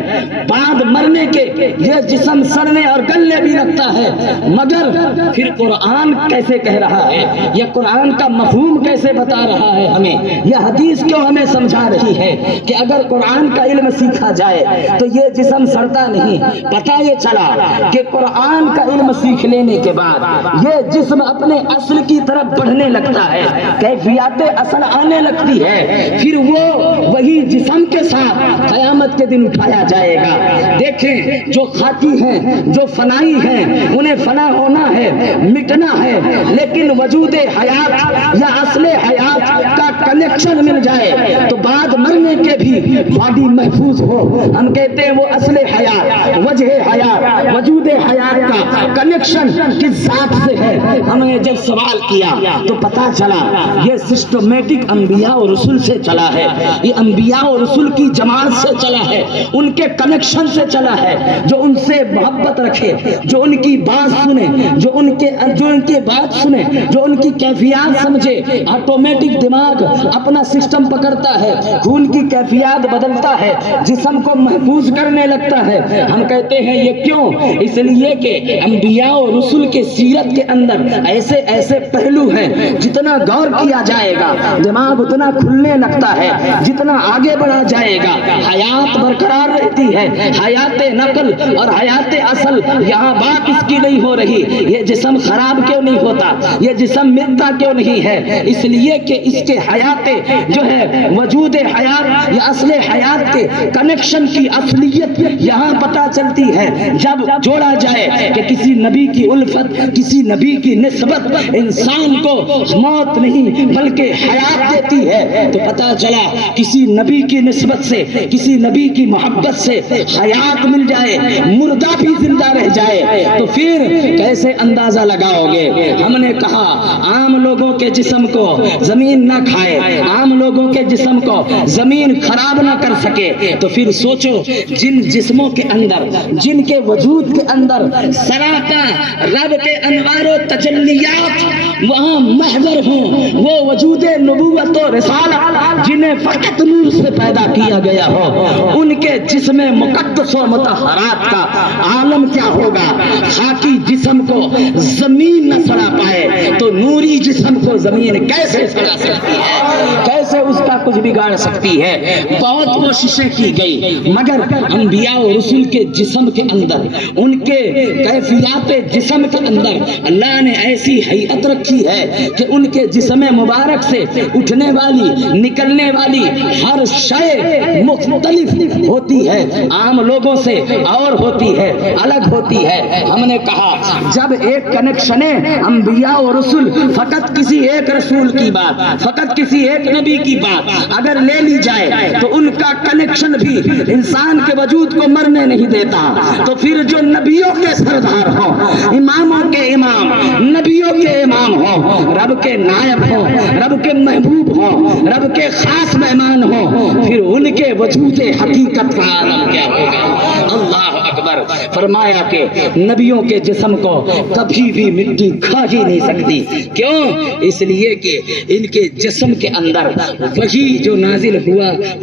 بعد مرنے کے یہ جسم سڑنے اور گلنے بھی لگتا ہے۔ مگر پھر قرآن کیسے کہہ رہا ہے، یہ قرآن کا مفہوم کیسے بتا رہا ہے ہمیں، یہ حدیث کیوں ہمیں سمجھا رہی ہے کہ اگر قرآن کا علم سیکھا جائے تو یہ جسم سڑتا نہیں۔ پتہ یہ چلا کہ قرآن کا علم سیکھ لینے کے بعد یہ جسم اپنے اصل کی طرف بڑھنے لگتا ہے، کیفیات اصل آنے لگتی ہے، پھر وہ وہی جسم کے ساتھ قیامت کے دن اٹھایا جائے گا۔ دیکھیں جو خاکی ہیں، جو فنائی ہیں، انہیں فنا ہونا ہے، مٹنا ہے، لیکن وجود حیات یا اصل حیات کا کنیکشن مل جائے تو بعد مرنے کے بھی باڈی محفوظ ہو۔ ہم کہتے ہیں وہ اصل حیات، وجہ حیات، وجود حیات کا کنیکشن کس ذات سے ہے۔ ہم نے جب سوال کیا تو پتا چلا یہ سسٹمیٹک انبیاء اور رسول سے چلا ہے، یہ انبیاء اور رسول کی جماعت سے چلا ہے، ان کے کنیکشن سے چلا ہے، جو ان سے محبت رکھے، جو ان کی بات سنے، جو ان کی بات سنے، جو ان کی کیفیات سمجھے۔ آٹومیٹک دماغ اپنا سسٹم پکڑتا ہے، خون کی کیفیات بدلتا ہے، جسم کو محفوظ کرنے لگتا ہے۔ ہم کہتے ہیں یہ کیوں؟ اس لیے کہ انبیاء اور رسول کے سیرت کے اندر ایسے ایسے پہلو ہیں، جتنا غور کیا جائے گا دماغ اتنا کھلنے لگتا ہے، جتنا آگے بڑھا جائے گا حیات برقرار رہتی ہے، حیات نقل اور حیات اصل۔ یہاں بات اس کی نہیں ہو رہی یہ جسم خراب کیوں نہیں ہوتا، یہ جسم مٹتا کیوں نہیں ہے، اس لیے کہ اس کے حیات حیات جو ہے وجود حیات یا اصل حیات کے کنیکشن کی اصلیت یہاں پتہ چلتی ہے جب جوڑا جائے کہ کسی نبی کی الفت، کسی نبی کی نسبت انسان کو موت نہیں بلکہ حیات دیتی ہے، تو پتہ چلا کسی نبی کی نسبت سے، کسی نبی کی محبت سے حیات مل جائے، مردہ بھی زندہ رہ جائے، تو پھر کیسے اندازہ لگاؤ گے؟ ہم نے کہا عام لوگوں کے جسم کو زمین نہ کھائے، عام لوگوں کے جسم کو زمین خراب نہ کر سکے، تو پھر سوچو جن جسموں کے اندر، جن کے وجود کے اندر سراپا رب کے انوار و تجلیات وہاں محضر ہوں، وہ وجود نبوت و رسالت جنہیں فقط نور سے پیدا کیا گیا ہو، ان کے جسم مقدس و مطہرات کا عالم کیا ہوگا؟ خاکی جسم کو زمین نہ سڑا پائے تو نوری جسم کو زمین کیسے سڑا سکتی ہے؟ کیسے اس کا کچھ بگاڑ سکتی ہے؟ بہت کوششیں کی گئی، مگر انبیاء و رسول کے جسم کے اندر، ان کے کیفیات جسم کے اندر اللہ نے ایسی حیت رکھی ہے کہ ان کے جسم مبارک سے اٹھنے والی، نکلنے والی ہر شے مختلف ہوتی ہے، عام لوگوں سے اور ہوتی ہے، الگ ہوتی ہے۔ ہم نے کہا جب ایک کنیکشن انبیاء و رسول، فقط کسی ایک رسول کی بات، فقط کسی ایک نبی کی بات اگر لے لی جائے تو ان کا کنیکشن بھی انسان کے وجود کو مرنے نہیں دیتا، تو پھر جو نبیوں کے سردار ہوں، اماموں کے امام، نبیوں کے امام ہوں، رب کے نائب ہوں، رب کے محبوب ہوں، رب کے خاص مہمان ہوں، پھر ان کے وجود حقیقت کا عالم کیا ہوگا؟ اللہ اکبر۔ فرمایا کہ نبیوں کے جسم کو کبھی بھی مٹی کھا ہی نہیں سکتی، کیوں؟ اس لیے کہ ان کے جسم کے اندر وہی جو نازل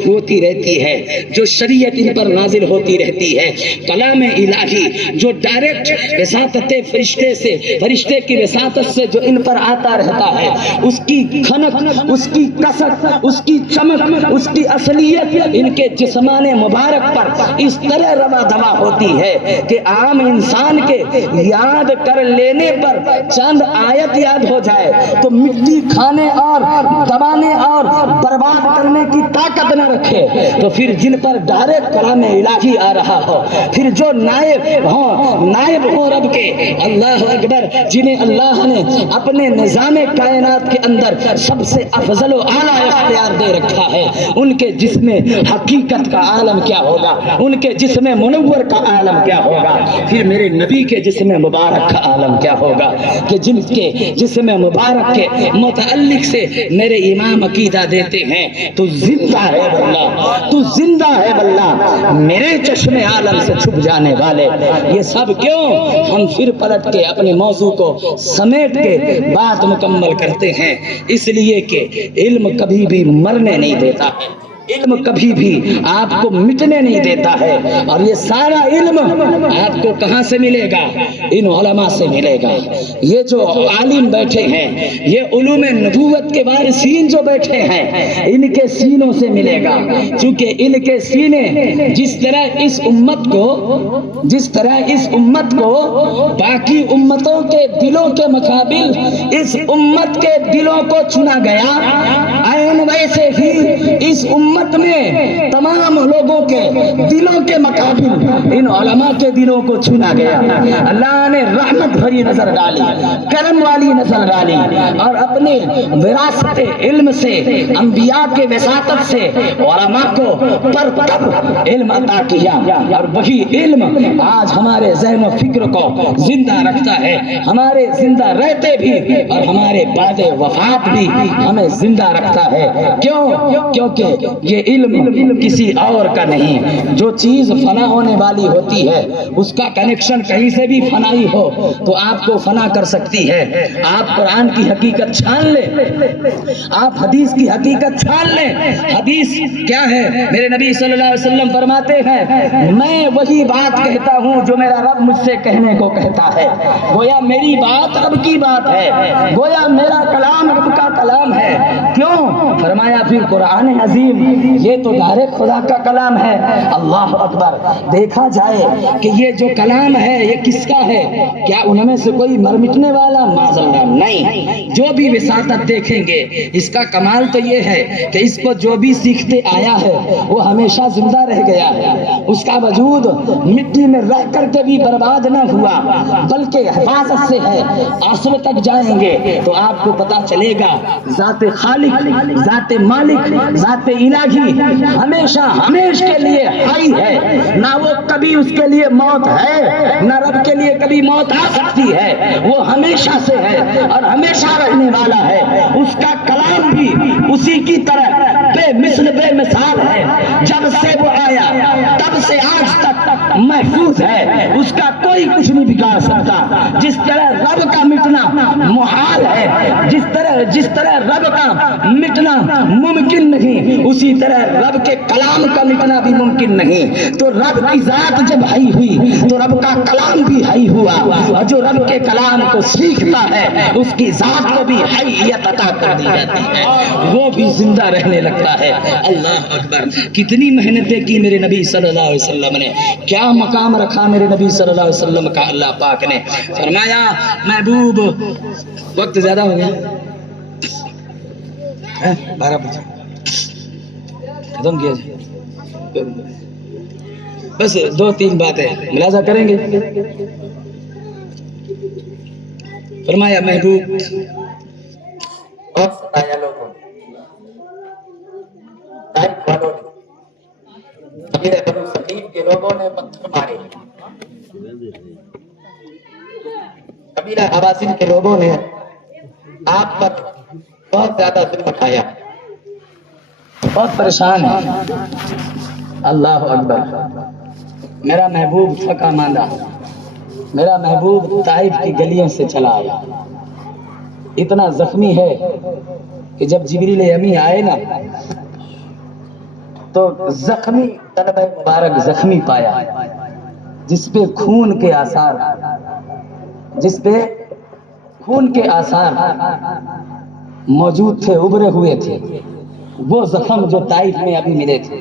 ہوتی رہتی ہے، جو شریعت ان پر نازل ہوتی رہتی ہے، کلام الہی جو ڈائریکٹ وساطت فرشتے کی وساطت سے جو ان پر آتا رہتا ہے، اس کی کھنک، اس کی کسک، اس کی چمک، اس کی اصلیت ان کے جسمان مبارک پر اس طرح روا دوا ہوتی ہے کہ عام انسان کے یاد کر لینے پر چند آیت یاد ہو جائے تو مٹی کھانے اور دبانے اور برباد کرنے کی طاقت نہ رکھے، تو پھر جن پر ڈائریکٹ کلام الہی آ رہا ہو، پھر جو نائب ہوں رب کے، اللہ اکبر، جنہیں اللہ نے اپنے نظام کائنات کے اندر سب سے افضل و اعلیٰ اختیار دے رکھا ہے، ان کے جسم حقیقت کا عالم کیا ہوگا؟ ان کے جسم منور کا عالم کیا ہوگا؟ پھر میرے نبی کے جسم مبارک کا عالم کیا ہوگا کہ جن کے جسم مبارک کے متعلق سے میرے امام عقیدہ دیتے ہیں تو زندہ ہے واللہ، تو زندہ ہے واللہ، میرے چشم عالم سے چھپ جانے والے۔ یہ سب کیوں؟ ہم پھر پلٹ کے اپنے موضوع کو سمیٹ کے بات مکمل کرتے ہیں، اس لیے کہ علم کبھی بھی مرنے نہیں دیتا ہے، علم کبھی بھی آپ کو مٹنے نہیں دیتا ہے، اور یہ سارا علم آپ کو کہاں سے ملے گا؟ ان علماء سے ملے گا۔ یہ جو عالم بیٹھے ہیں، یہ علوم نبوت کے وارثین جو بیٹھے ہیں، ان کے سینوں سے ملے گا، چونکہ ان کے سینے جس طرح اس امت کو باقی امتوں کے دلوں کے مقابل اس امت کے دلوں کو چنا گیا، عین ویسے ہی اس امت میں تمام لوگوں کے دلوں کے مقابل ان علماء کے دلوں کو چنا گیا۔ اللہ نے رحمت بھری نظر ڈالی، کرم والی نظر ڈالی، اور اپنے وراثت علم سے، انبیاء کے وساطت سے علماء کو پرتب علم عطا کیا، اور وہی علم آج ہمارے ذہن و فکر کو زندہ رکھتا ہے، ہمارے زندہ رہتے بھی اور ہمارے بعد وفات بھی ہمیں زندہ رکھتا ہے۔ کیونکہ یہ علم کسی اور کا نہیں۔ جو چیز فنا ہونے والی ہوتی ہے اس کا کنیکشن کہیں سے بھی فنائی ہو تو آپ کو فنا کر سکتی ہے۔ آپ قرآن کی حقیقت چھان لیں، آپ حدیث کی حقیقت چھان لیں۔ حدیث کیا ہے؟ میرے نبی صلی اللہ علیہ وسلم فرماتے ہیں، میں وہی بات کہتا ہوں جو میرا رب مجھ سے کہنے کو کہتا ہے، گویا میری بات رب کی بات ہے، گویا میرا کلام رب کا کلام ہے۔ کیوں؟ فرمایا پھر قرآن عظیم یہ تو ڈائریکٹ خدا کا کلام ہے۔ اللہ اکبر، دیکھا جائے کہ یہ جو کلام ہے یہ کس کا ہے؟ کیا ان میں سے کوئی مر مٹنے والا؟ معذاللہ نہیں، جو بھی وساطت دیکھیں گے اس کا کمال تو یہ ہے کہ اس کو جو بھی سیکھتے آیا ہے وہ ہمیشہ زندہ رہ گیا ہے، اس کا وجود مٹی میں رہ کر کے بھی برباد نہ ہوا بلکہ حفاظت سے ہے۔ آخر تک جائیں گے تو آپ کو پتا چلے گا ذات خالق، ذات مالک، ذات الہی ہمیشہ ہمیش کے لیے حی ہے، نہ وہ کبھی اس کے لیے موت ہے نہ رب کے لیے کبھی موت آ سکتی ہے، وہ ہمیشہ سے ہے اور ہمیشہ رہنے والا ہے۔ اس کا کلام بھی اسی کی طرح بے مثل بے مثال ہے، جب سے وہ آیا تب سے آج تک محفوظ ہے، اس کا کوئی کچھ نہیں بگاڑ سکتا۔ جس طرح رب کا مٹنا محال ہے، جس طرح رب کا مٹنا ممکن نہیں، اسی طرح رب کے کلام کا مٹنا بھی ممکن نہیں۔ تو رب کی ذات جب حی ہوئی تو رب کا کلام بھی حی ہوا، اور جو رب کے کلام کو سیکھتا ہے اس کی ذات کو بھی حیت عطا کر دی جاتی ہے، وہ بھی زندہ رہنے لگتا ہے۔ اللہ اکبر، کتنی محنتیں کی میرے نبی صلی اللہ علیہ وسلم نے، کیا مقام رکھا میرے نبی صلی اللہ علیہ وسلم کا۔ اللہ پاک نے فرمایا محبوب، وقت زیادہ ہو گیا، 12 بجے ختم کیا جائے، بس 2-3 باتیں ملاحظہ کریں گے۔ فرمایا محبوب اور ستایا لوگوں نے، طائف والوں نے، قبیلہ بنو ثقیف کے لوگوں نے پتھر مارے، قبیلہ حوازن کے لوگوں نے آپ پر بہت زیادہ ظلم اٹھایا، بہت پریشان ہے۔ اللہ اکبر، میرا محبوب تھکا ماندہ، میرا محبوب طائف کی گلیوں سے چلا آیا، اتنا زخمی ہے کہ جب جبریل امی آئے نا تو زخمی طلبہ مبارک زخمی پایا، جس پہ خون کے آثار، جس پہ خون کے آثار موجود تھے، ابھرے ہوئے تھے، وہ زخم جو طائف میں ابھی ملے تھے۔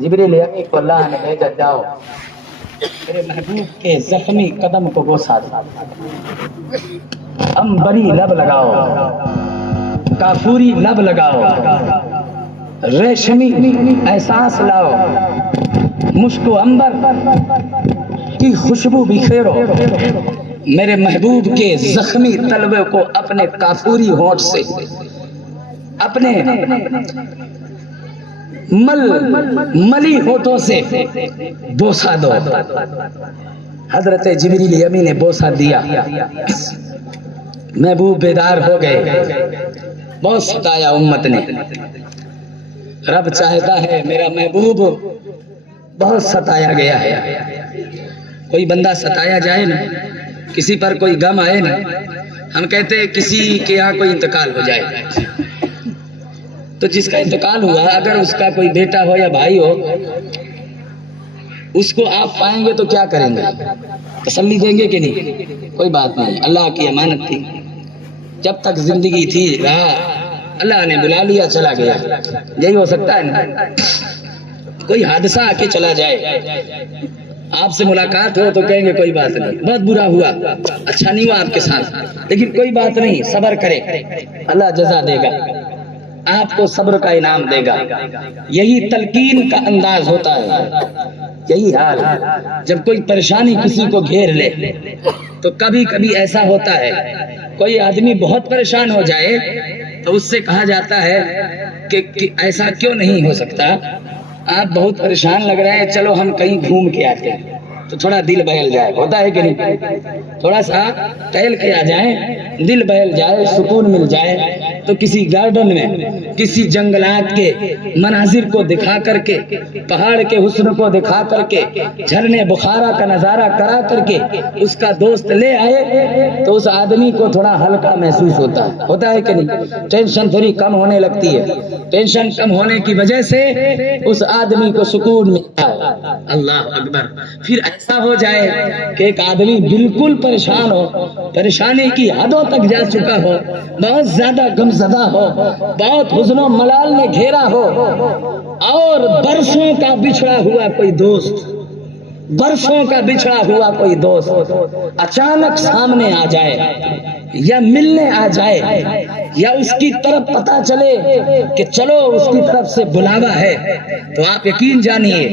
جبریل امی کو اللہ نے بھیجا، جاؤ میرے محبوب کے زخمی قدم کو بوسا دو، عنبری لب لگاؤ، کافوری لب لگاؤ، ریشمی احساس لاؤ، مشک و عنبر کی خوشبو بکھیرو، میرے محبوب کے زخمی طلبے کو اپنے کافوری ہونٹ سے، اپنے ملی ہونٹوں سے بوسا دو۔ حضرت جبریل امی نے بوسا دیا، محبوب بیدار ہو گئے۔ بہت ستایا امت نے، رب چاہتا ہے میرا محبوب بہت ستایا گیا ہے۔ کوئی بندہ ستایا جائے نا، کسی پر کوئی غم آئے نا، ہم کہتے ہیں کسی کے یہاں کوئی انتقال ہو جائے تو جس کا انتقال ہوا اگر اس کا کوئی بیٹا ہو یا بھائی ہو، اس کو آپ پائیں گے تو کیا کریں گے؟ تسلی دیں گے کہ نہیں؟ کوئی بات نہیں، اللہ کی امانت تھی، جب تک زندگی تھی رہا، اللہ نے بلا لیا، چلا گیا۔ یہی ہو سکتا ہے نا، کوئی حادثہ آ کے چلا جائے، آپ سے ملاقات ہو تو کہیں گے کوئی بات نہیں، بہت برا ہوا، اچھا نہیں ہوا آپ کے ساتھ، لیکن کوئی بات نہیں، صبر کرے، اللہ جزا دے گا، آپ کو صبر کا انعام دے گا۔ یہی تلقین کا انداز ہوتا ہے، یہی حال۔ جب کوئی پریشانی کسی کو گھیر لے تو کبھی کبھی ایسا ہوتا ہے، کوئی آدمی بہت پریشان ہو جائے تو اس سے کہا جاتا ہے کہ ایسا کیوں نہیں ہو سکتا، آپ بہت پریشان لگ رہے ہیں، چلو ہم کہیں گھوم کے آتے ہیں تو تھوڑا دل بہل جائے، ہوتا ہے کہ نہیں؟ تھوڑا سا ٹہل کے آ جائیں، دل بہل جائے، سکون مل جائے۔ تو کسی گارڈن میں کسی جنگلات کے مناظر کو دکھا کر کے، پہاڑ کے حسن کو دکھا کر کے، جھرنے بخارا کا نظارہ کرا کر کے اس کا دوست لے آئے تو اس آدمی کو تھوڑا ہلکا محسوس ہوتا ہے کہ نہیں؟ ٹینشن تھوڑی کم ہونے لگتی ہے، ٹینشن کم ہونے کی وجہ سے اس آدمی کو سکون ملتا ہے۔ اللہ اکبر۔ پھر ایسا ہو جائے کہ ایک آدمی بالکل پریشان ہو، پریشانی کی حدوں تک جا چکا ہو، بہت زیادہ غم زدہ ہو، بہت حزن و ملال میں گھیرا ہو، اور برسوں کا بچھڑا ہوا کوئی دوست، برسوں کا بچھڑا ہوا کوئی دوست اچانک سامنے آ جائے یا ملنے آ جائے، یا اس کی طرف پتہ چلے کہ چلو اس کی طرف سے بلاوا ہے، تو آپ یقین جانیے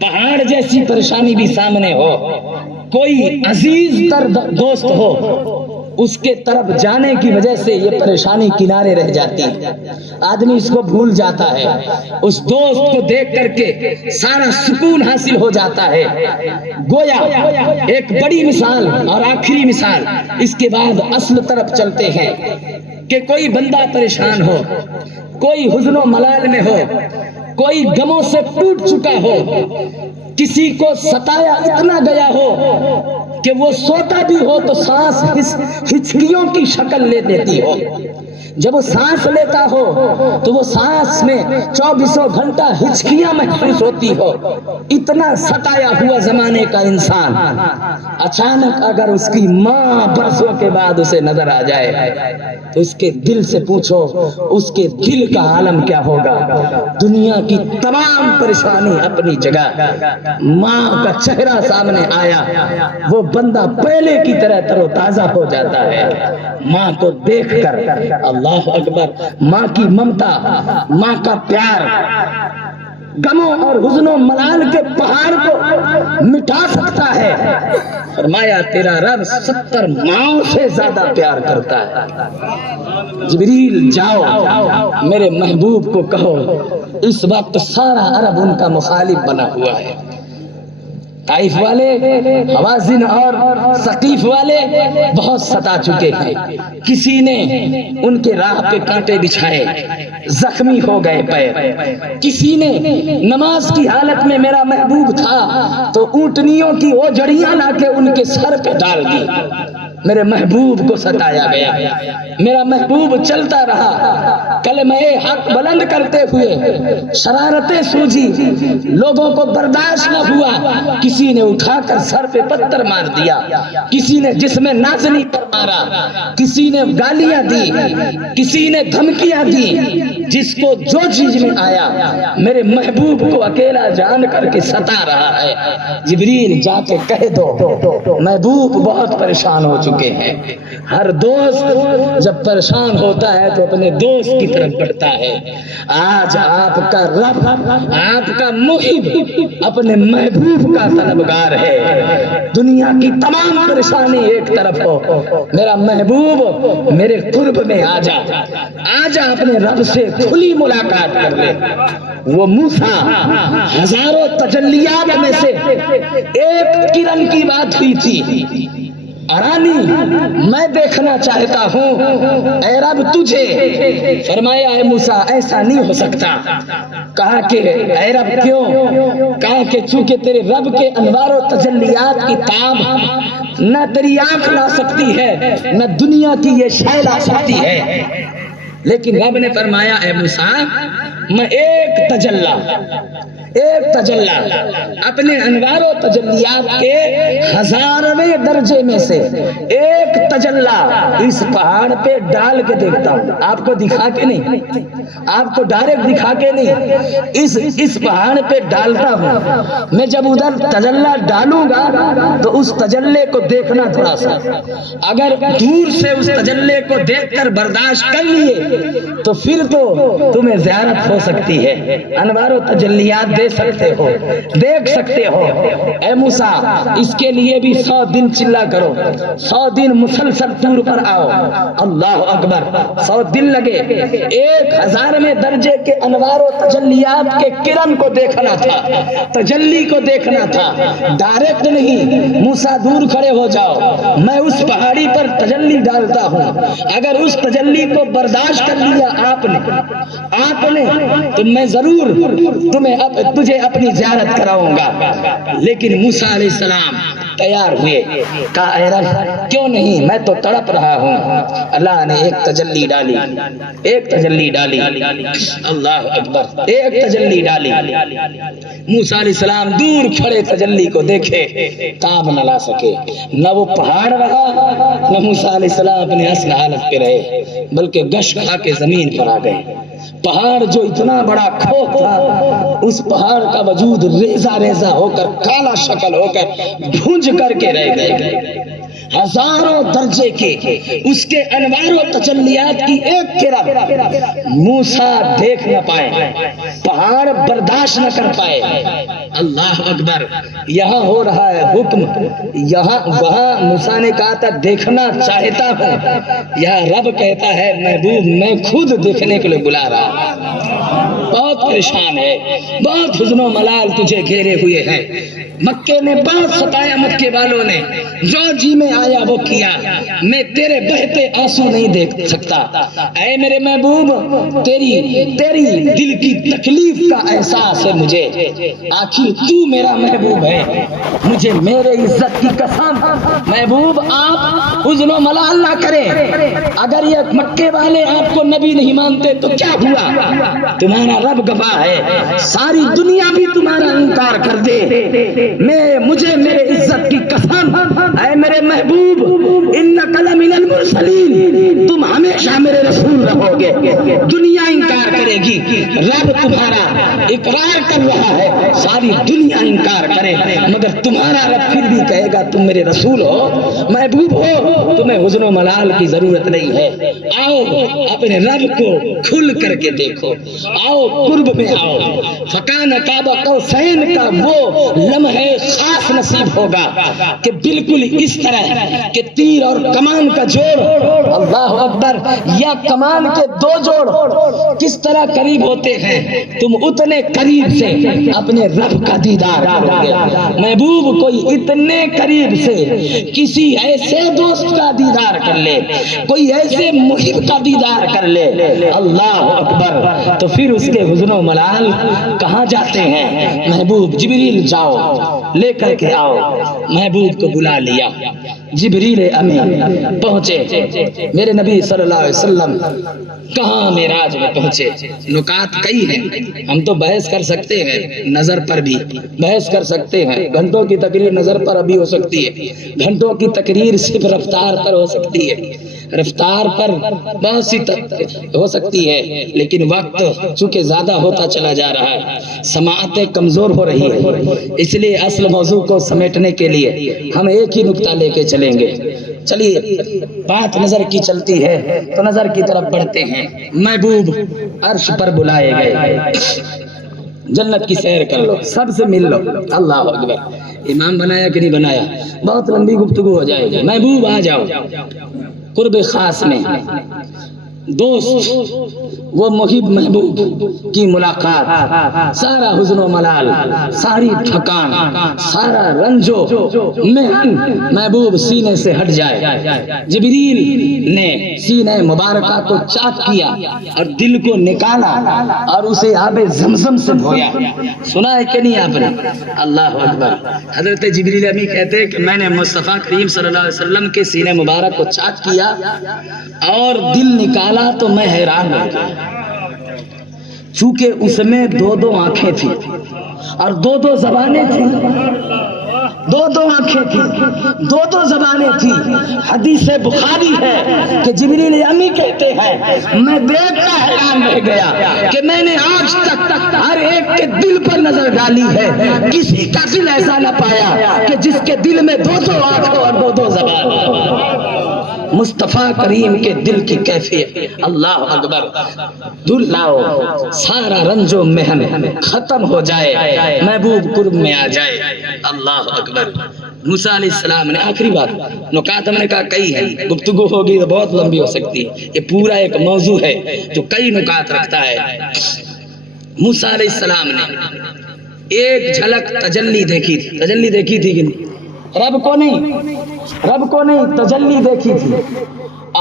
پہاڑ جیسی پریشانی بھی سامنے ہو، کوئی عزیز تر دوست ہو، اس کے طرف جانے کی وجہ سے یہ پریشانی کنارے رہ جاتی ہے، آدمی اس کو بھول جاتا ہے، اس دوست کو دیکھ کر کے سارا سکون حاصل ہو جاتا ہے۔ گویا ایک بڑی مثال اور آخری مثال، اس کے بعد اصل طرف چلتے ہیں کہ کوئی بندہ پریشان ہو، کوئی حزن و ملال میں ہو، کوئی غموں سے ٹوٹ چکا ہو، کسی کو ستایا اتنا گیا ہو کہ وہ سوتا بھی ہو تو سانس ہچکیوں کی شکل لے دیتی ہو، جب وہ سانس لیتا ہو تو وہ سانس میں 24 گھنٹہ ہچکیاں محسوس ہوتی ہو، اتنا ستایا ہوا زمانے کا انسان اچانک اگر اس کی ماں برسوں کے بعد اسے نظر آ جائے تو اس کے دل سے پوچھو اس کے دل کا عالم کیا ہوگا۔ دنیا کی تمام پریشانی اپنی جگہ، ماں کا چہرہ سامنے آیا، وہ بندہ پہلے کی طرح تر و تازہ ہو جاتا ہے۔ ماں کو دیکھ کر اللہ اکبر، ماں کی ممتا، ماں کا پیار غموں اور حزن و ملال کے پہاڑ کو مٹا سکتا ہے۔ فرمایا تیرا رب 70 ماؤں سے زیادہ پیار کرتا ہے۔ جبریل جاؤ میرے محبوب کو کہو، اس وقت سارا عرب ان کا مخالف بنا ہوا ہے، طائف والے، حوازن اور ثقیف والے بہت ستا چکے ہیں، کسی نے ان کے راہ پہ کانٹے بچھائے، زخمی ہو گئے پیر، کسی نے نماز کی حالت میں میرا محبوب تھا تو اونٹنیوں کی اوجڑیاں لا کے ان کے سر پہ ڈال دی، میرے محبوب کو ستایا گیا، میرا محبوب چلتا رہا، کلمہ حق بلند کرتے ہوئے، شرارتیں سوجی، لوگوں کو برداشت نہ ہوا، کسی نے اٹھا کر سر پہ پتھر مار دیا، کسی نے جسم نازنی پر مارا، کسی نے گالیاں دی، کسی نے دھمکیاں دی، جس کو جو چیز میں آیا میرے محبوب کو اکیلا جان کر کے ستا رہا ہے۔ جبریل جا کے کہہ دو محبوب بہت پریشان ہو چکے ہیں۔ ہر دوست جب پریشان ہوتا ہے تو اپنے دوست کی طرف بڑھتا ہے، آج آپ کا رب، آپ کا محب اپنے محبوب کا طلبگار ہے۔ دنیا کی تمام پریشانی ایک طرف ہو، میرا محبوب میرے قرب میں آ جا اپنے رب سے کھلی ملاقات کر لے۔ وہ موسیٰ ہزاروں تجلیات میں سے ایک کرن کی بات ہوئی تھی، ارانی میں دیکھنا چاہتا ہوں اے رب تجھے۔ فرمایا اے موسیٰ ایسا نہیں ہو سکتا۔ کہا کہ اے رب کیوں؟ کہا کہ چونکہ تیرے رب کے انوار و تجلیات کی تاب نہ تیری آنکھ لا سکتی ہے نہ دنیا کی یہ شے لا سکتی ہے، لیکن رب نے فرمایا اے موسیٰ میں ایک تجلی اپنے انوار و تجلیات کے 1000ویں درجے میں سے ایک تجلی اس پہاڑ پہ ڈال کے دیکھتا ہوں، آپ کو دکھا کے نہیں، آپ کو ڈائریکٹ دکھا کے نہیں، اس پہاڑ پہ ڈالتا ہوں۔ میں جب ادھر تجلی ڈالوں گا تو اس تجلی کو دیکھنا تھوڑا سا، اگر دور سے اس تجلی کو دیکھ کر برداشت کر لیے تو پھر تو تمہیں زیارت ہو سکتی ہے، انوار و تجلیات دے سکتے ہو، دیکھ سکتے ہو۔ اے موسیٰ اس کے لیے بھی 100 دن چلا کرو، 100 دن مسلسل طور پر آؤ، اللہ اکبر، 100 دن لگے، 1000ویں درجے کے انوار و تجلیات کے کرن کو دیکھنا تھا، تجلی کو دیکھنا تھا، ڈائریکٹ نہیں۔ موسیٰ دور کھڑے ہو جاؤ، میں اس پہاڑی پر تجلی ڈالتا ہوں، اگر اس تجلی کو برداشت کر لیا آپ نے تو میں ضرور تمہیں اب تجھے اپنی زیارت کراؤں گا۔ لیکن موسیٰ علیہ السلام تیار ہوئے، کہا اے رب کیوں نہیں، میں تو تڑپ رہا ہوں۔ اللہ نے ایک تجلی ڈالی، ایک تجلی ڈالی، اللہ اکبر، ایک تجلی ڈالی۔ موسیٰ علیہ السلام دور کھڑے تجلی کو دیکھے، کام نہ لا سکے، نہ وہ پہاڑ رہا نہ موسیٰ علیہ السلام اپنے اصل حالت پہ رہے، بلکہ گش کھا کے زمین پر آ گئے۔ پہاڑ جو اتنا بڑا کھو تھا، اس پہاڑ کا وجود ریزہ ریزہ ہو کر، کالا شکل ہو کر، بھونج کر کے رہ گئے۔ ہزاروں درجے کے اس کے انوار و تجلیات کی ایک کرن موسیٰ دیکھ نہ پائے، پہاڑ برداشت نہ کر پائے۔ اللہ اکبر، یہاں ہو رہا ہے حکم، یہاں وہاں موسیٰ نے کہا تھا دیکھنا چاہتا ہوں، یہاں رب کہتا ہے محبوب میں خود دیکھنے کے لیے بلا رہا ہوں۔ بہت پریشان ہے، بہت حزن و ملال تجھے گھیرے ہوئے ہیں۔ مکے نے بہت ستایا، مکے والوں نے جو جی میں آیا وہ کیا، میں تیرے بہتے آنسو نہیں دیکھ سکتا۔ اے میرے محبوب، تیری دل کی تکلیف کا احساس ہے مجھے، آخر تو میرا محبوب ہے، مجھے میرے عزت کی قسم محبوب آپ حزن و ملال نہ کریں۔ اگر یہ مکے والے آپ کو نبی نہیں مانتے تو کیا ہوا، تمہارا رب گواہ ہے، ساری دنیا بھی تمہارا انکار کر دے، مجھے میرے عزت کی قسم اے میرے محبوب، انک لمن المرسلین، تم ہمیشہ میرے رسول رہو گے۔ دنیا انکار کرے گی، رب تمہارا اقرار کر رہا ہے، ساری دنیا انکار کرے مگر تمہارا رب پھر بھی کہے گا تم میرے رسول ہو، محبوب ہو، تمہیں حزن و ملال کی ضرورت نہیں ہے۔ آؤ اپنے رب کو کھل کر کے دیکھو، آؤ قرب میں آؤ۔ فکان قاب قوسین کا وہ لمحے خاص نصیب ہوگا کہ بالکل اس طرح کہ تیر اور کمان کا جوڑ، اللہ اکبر، یا کمان کے دو جوڑ کس طرح قریب ہوتے ہیں، تم اتنے قریب سے اپنے رب کا دیدار کرو گے۔ محبوب کوئی اتنے قریب سے کسی ایسے دوست کا دیدار کر لے، کوئی ایسے محب کا دیدار کر لے، اللہ اکبر، تو پھر اس کے حزن و ملال کہاں جاتے ہیں۔ محبوب جبریل جاؤ لے کر کے آؤ، محبوب کو بلا لیا، جبریل امین پہنچے، میرے نبی صلی اللہ علیہ وسلم کہاں معراج میں پہنچے۔ نکات کئی ہیں، ہم تو بحث کر سکتے ہیں، نظر پر بھی بحث کر سکتے ہیں، گھنٹوں کی تقریر نظر پر ابھی ہو سکتی ہے، گھنٹوں کی تقریر صرف رفتار پر ہو سکتی ہے، رفتار پر بہت سی ہو سکتی ہے، لیکن وقت چونکہ زیادہ ہوتا چلا جا رہا ہے، سماعتیں کمزور ہو رہی ہے، اس لیے اصل موضوع کو سمیٹنے کے لیے ہم ایک ہی نقطہ لے کے چلیں گے۔ چلیے بات نظر کی چلتی ہے تو نظر کی طرف بڑھتے ہیں۔ محبوب عرش پر بلائے گئے، جنت کی سیر کر لو، سب سے مل لو، اللہ اکبر۔ امام بنایا کہ نہیں بنایا، بہت لمبی گفتگو ہو جائے گی۔ محبوب آ جاؤ، قرب خاص میں دوست وہ محب محبوب کی ملاقات، سارا حزن و ملال، ساری تھکان، سارا رنجو محن محبوب سینے سے ہٹ جائے۔ جبریل نے سینے مبارکہ کو چاک کیا اور دل کو نکالا اور اسے آب زمزم سے دھویا۔ سنا ہے کہ نہیں آپ نے؟ اللہ اکبر۔ حضرت جبریل امی کہتے ہیں کہ میں نے مصطفیٰ کریم صلی اللہ علیہ وسلم کے سینے مبارک کو چاک کیا اور دل نکالا تو میں حیران ہو گیا، چونکہ اس میں دو دو آنکھیں تھیں اور دو دو زبانیں تھیں، دو دو آنکھیں تھیں، دو دو زبانیں تھیں۔ حدیث بخاری ہے کہ جبریل امی کہتے ہیں میں دیکھ کر حیران رہ گیا کہ میں نے آج تک ہر ایک کے دل پر نظر ڈالی ہے، کسی کا دل ایسا نہ پایا کہ جس کے دل میں دو دو آنکھ اور دو دو زبان۔ مصطفیٰ کریم کے دل کی کیفیت، اللہ اکبر۔ دل لاؤ، سارا رنج و محن ختم ہو جائے، محبوب قرب میں آ جائے، اللہ اکبر۔ موسیٰ علیہ السلام نے آخری بات، نکات ہم نے کہا کئی ہیں، گفتگو ہوگی تو بہت لمبی ہو سکتی ہے، یہ پورا ایک موضوع ہے جو کئی نکات رکھتا ہے۔ موسیٰ علیہ السلام نے ایک جھلک تجلی دیکھی تھی، تجلی دیکھی تھی کہ نہیں؟ رب کو نہیں تجلی دیکھی تھی،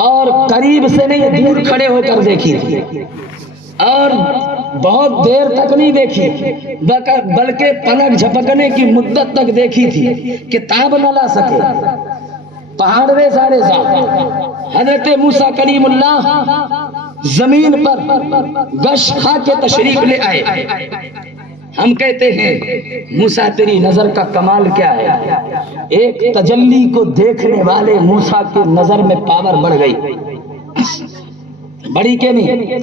اور قریب سے نہیں دور کھڑے ہو کر دیکھی تھی۔ اور بہت دیر تک نہیں دیکھی بلکہ پلک جھپکنے کی مدت تک دیکھی تھی کہ تاب نہ لا سکے. پہاڑ میں سارے ساتھ حضرت موسیٰ کلیم اللہ زمین پر گش کھا کے تشریف لے آئے. ہم کہتے ہیں موسیٰ تیری نظر کا کمال کیا ہے؟ ایک تجلی کو دیکھنے والے موسیٰ کی نظر میں پاور بڑھ گئی. بڑی کہ نہیں؟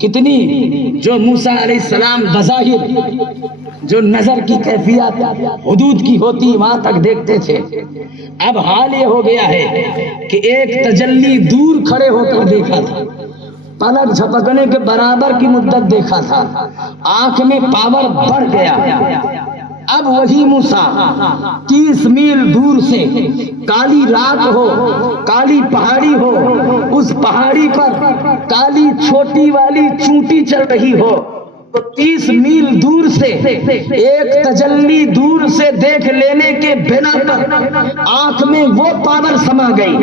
کتنی جو موسیٰ علیہ السلام بظاہر جو نظر کی کیفیت حدود کی ہوتی وہاں تک دیکھتے تھے، اب حال یہ ہو گیا ہے کہ ایک تجلی دور کھڑے ہو کر دیکھا تھا، پلک جھپکنے کے برابر کی مدت دیکھا تھا، آنکھ میں پاور بڑھ گیا. اب وہی موسیٰ 30 میل دور سے کالی رات ہو، کالی پہاڑی ہو، اس پہاڑی پر کالی چھوٹی والی چونٹی چل رہی ہو، تو 30 میل دور سے ایک تجلی دور سے دیکھ لینے کے بنا پر آنکھ میں وہ پاور سما گئی،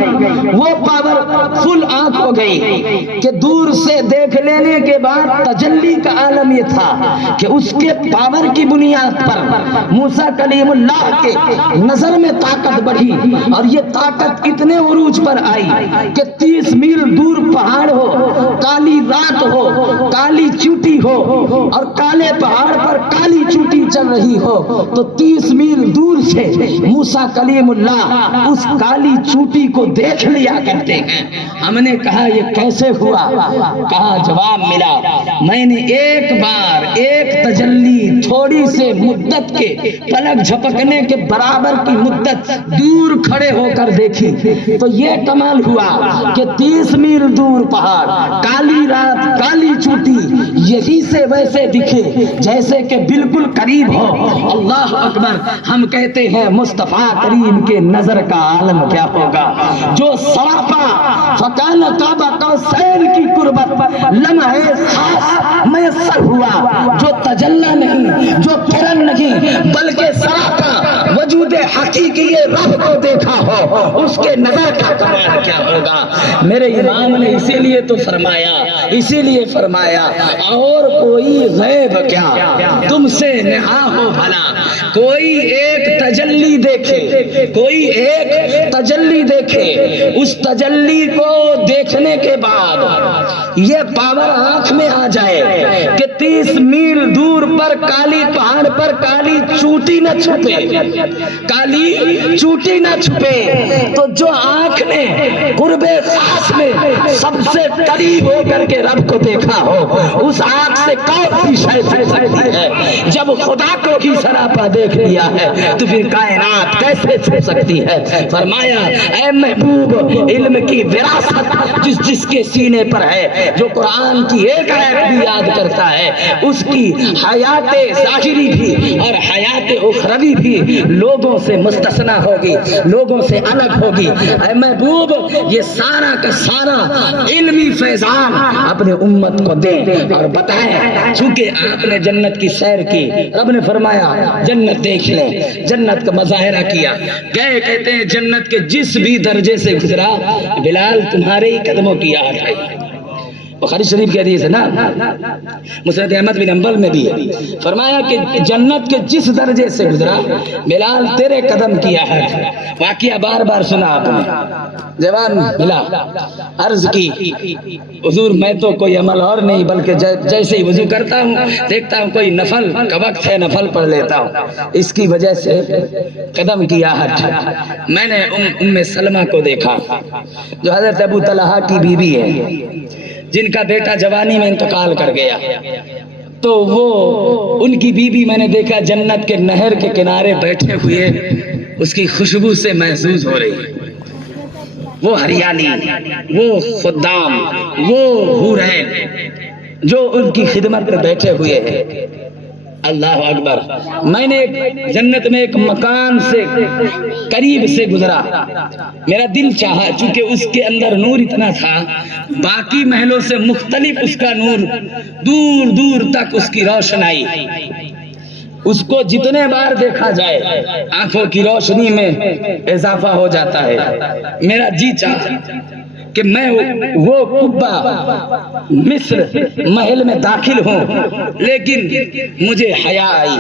وہ پاور فل آنکھ ہو گئی کہ دور سے دیکھ لینے کے بعد تجلی کا عالم یہ تھا کہ اس کے پاور کی بنیاد پر موسیٰ کلیم اللہ کے نظر میں طاقت بڑھی، اور یہ طاقت اتنے عروج پر آئی کہ 30 میل دور پہاڑ ہو، کالی رات ہو، کالی چوٹی ہو، اور کالے پہاڑ پر کالی چوٹی چل رہی ہو، تو 30 میل دور سے موسیٰ کلیم اللہ اس کالی چوٹی کو دیکھ لیا کرتے ہیں. ہم نے کہا یہ کیسے ہوا؟ کہا جواب ملا، میں نے ایک بار ایک تجلی تھوڑی سے مدت کے پلک جھپکنے کے برابر کی مدت دور کھڑے ہو کر دیکھی، تو یہ کمال ہوا کہ 30 میل دور پہاڑ، کالی رات، کالی چوٹی یہی سے ویسے دکھے جیسے کہ بالکل قریب ہو. اللہ اکبر. ہم کہتے ہیں مصطفیٰ کریم کے نظر کا عالم کیا ہوگا؟ جو سراپا فکان کعبہ قوسین کی قربت لمحے خاص میسر ہوا، جو تجلی نہیں، جو کرن نہیں، بلکہ سراپا وجود حقیقی رب کو دیکھا ہو، اس کے نظر کا کمال کیا ہوگا؟ میرے امام نے اسی لیے تو فرمایا، اسی لیے فرمایا، اور کوئی غیب کیا تم سے نہا ہو بھلا. کوئی ایک تجلی دیکھے، کوئی ایک تجلی دیکھے، اس تجلی کو دیکھنے کے بعد یہ پاور آنکھ میں آ جائے کہ 30 میل دور پر کالی پہاڑ پر کالی چوٹی نہ چھپے، کالی چوٹی نہ چھپے، تو جو آنکھ نے قرب خاص میں سب سے قریب ہو کر کے رب کو دیکھا ہو، اس آنکھ سے کون سی شے چھپ سکتی ہے؟ جب خدا کو ہی سراپا دیکھ لیا ہے تو پھر کائنات کیسے چھپ سکتی ہے؟ فرمایا اے محبوب، علم کی وراثت جس کے سینے پر ہے، جو قرآن کی ایک آیت بھی یاد کرتا ہے، اس کی حیات ظاہری بھی اور حیات اخروی بھی لوگوں سے مستثنا ہوگی، لوگوں سے الگ ہوگی. اے محبوب، یہ سارا کا سارا علمی فیضان اپنے امت کو دیں اور بتائیں. چونکہ آپ نے جنت کی سیر کی، رب نے فرمایا جنت دیکھ لیں، جنت کا مظاہرہ کیا. گئے، کہتے ہیں جنت کے جس بھی درجے سے گزرا، بلال تمہارے ہی قدموں کی یاد آئی. بخاری شریف کی حدیث ہے نا، مسند احمد بن حنبل میں بھی ہے. فرمایا کہ جنت کے جس درجے سے گزرا، بلال تیرے قدم کی یاد. واقعہ بار بار سنا آپ نے. جوان ملا، عرض کی حضور میں تو کوئی عمل اور نہیں، بلکہ جیسے ہی وضو کرتا ہوں دیکھتا ہوں کوئی نفل کا وقت ہے، نفل پڑھ لیتا ہوں، اس کی وجہ سے قدم کی آہٹ. میں نے ام سلمہ کو دیکھا جو حضرت ابو طلحہ کی بیوی ہے، جن کا بیٹا جوانی میں انتقال کر گیا، تو وہ ان کی بیوی میں نے دیکھا جنت کے نہر کے کنارے بیٹھے ہوئے، اس کی خوشبو سے محسوس ہو رہی ہے. وہ ہریالی، وہ خدام، وہ حورین جو ان کی خدمت میں بیٹھے ہوئے ہیں. اللہ اکبر. میں نے جنت میں ایک مکان سے قریب سے گزرا، میرا دل چاہا، چونکہ اس کے اندر نور اتنا تھا، باقی محلوں سے مختلف اس کا نور، دور دور تک اس کی روشنائی. اس کو جتنے بار دیکھا جائے آنکھوں کی روشنی میں اضافہ ہو جاتا ہے. میرا جی چاہا کہ میں وہ قبہ مصر محل میں داخل ہوں، لیکن مجھے حیا آئی،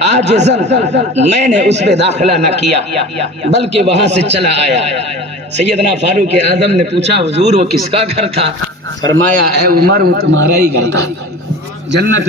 عاجزاً میں نے اس پہ داخلہ نہ کیا بلکہ وہاں سے چلا آیا۔ سیدنا فاروق اعظم نے پوچھا حضور وہ کس کا گھر تھا؟ فرمایا اے عمر وہ تمہارا ہی گھر تھا، جنت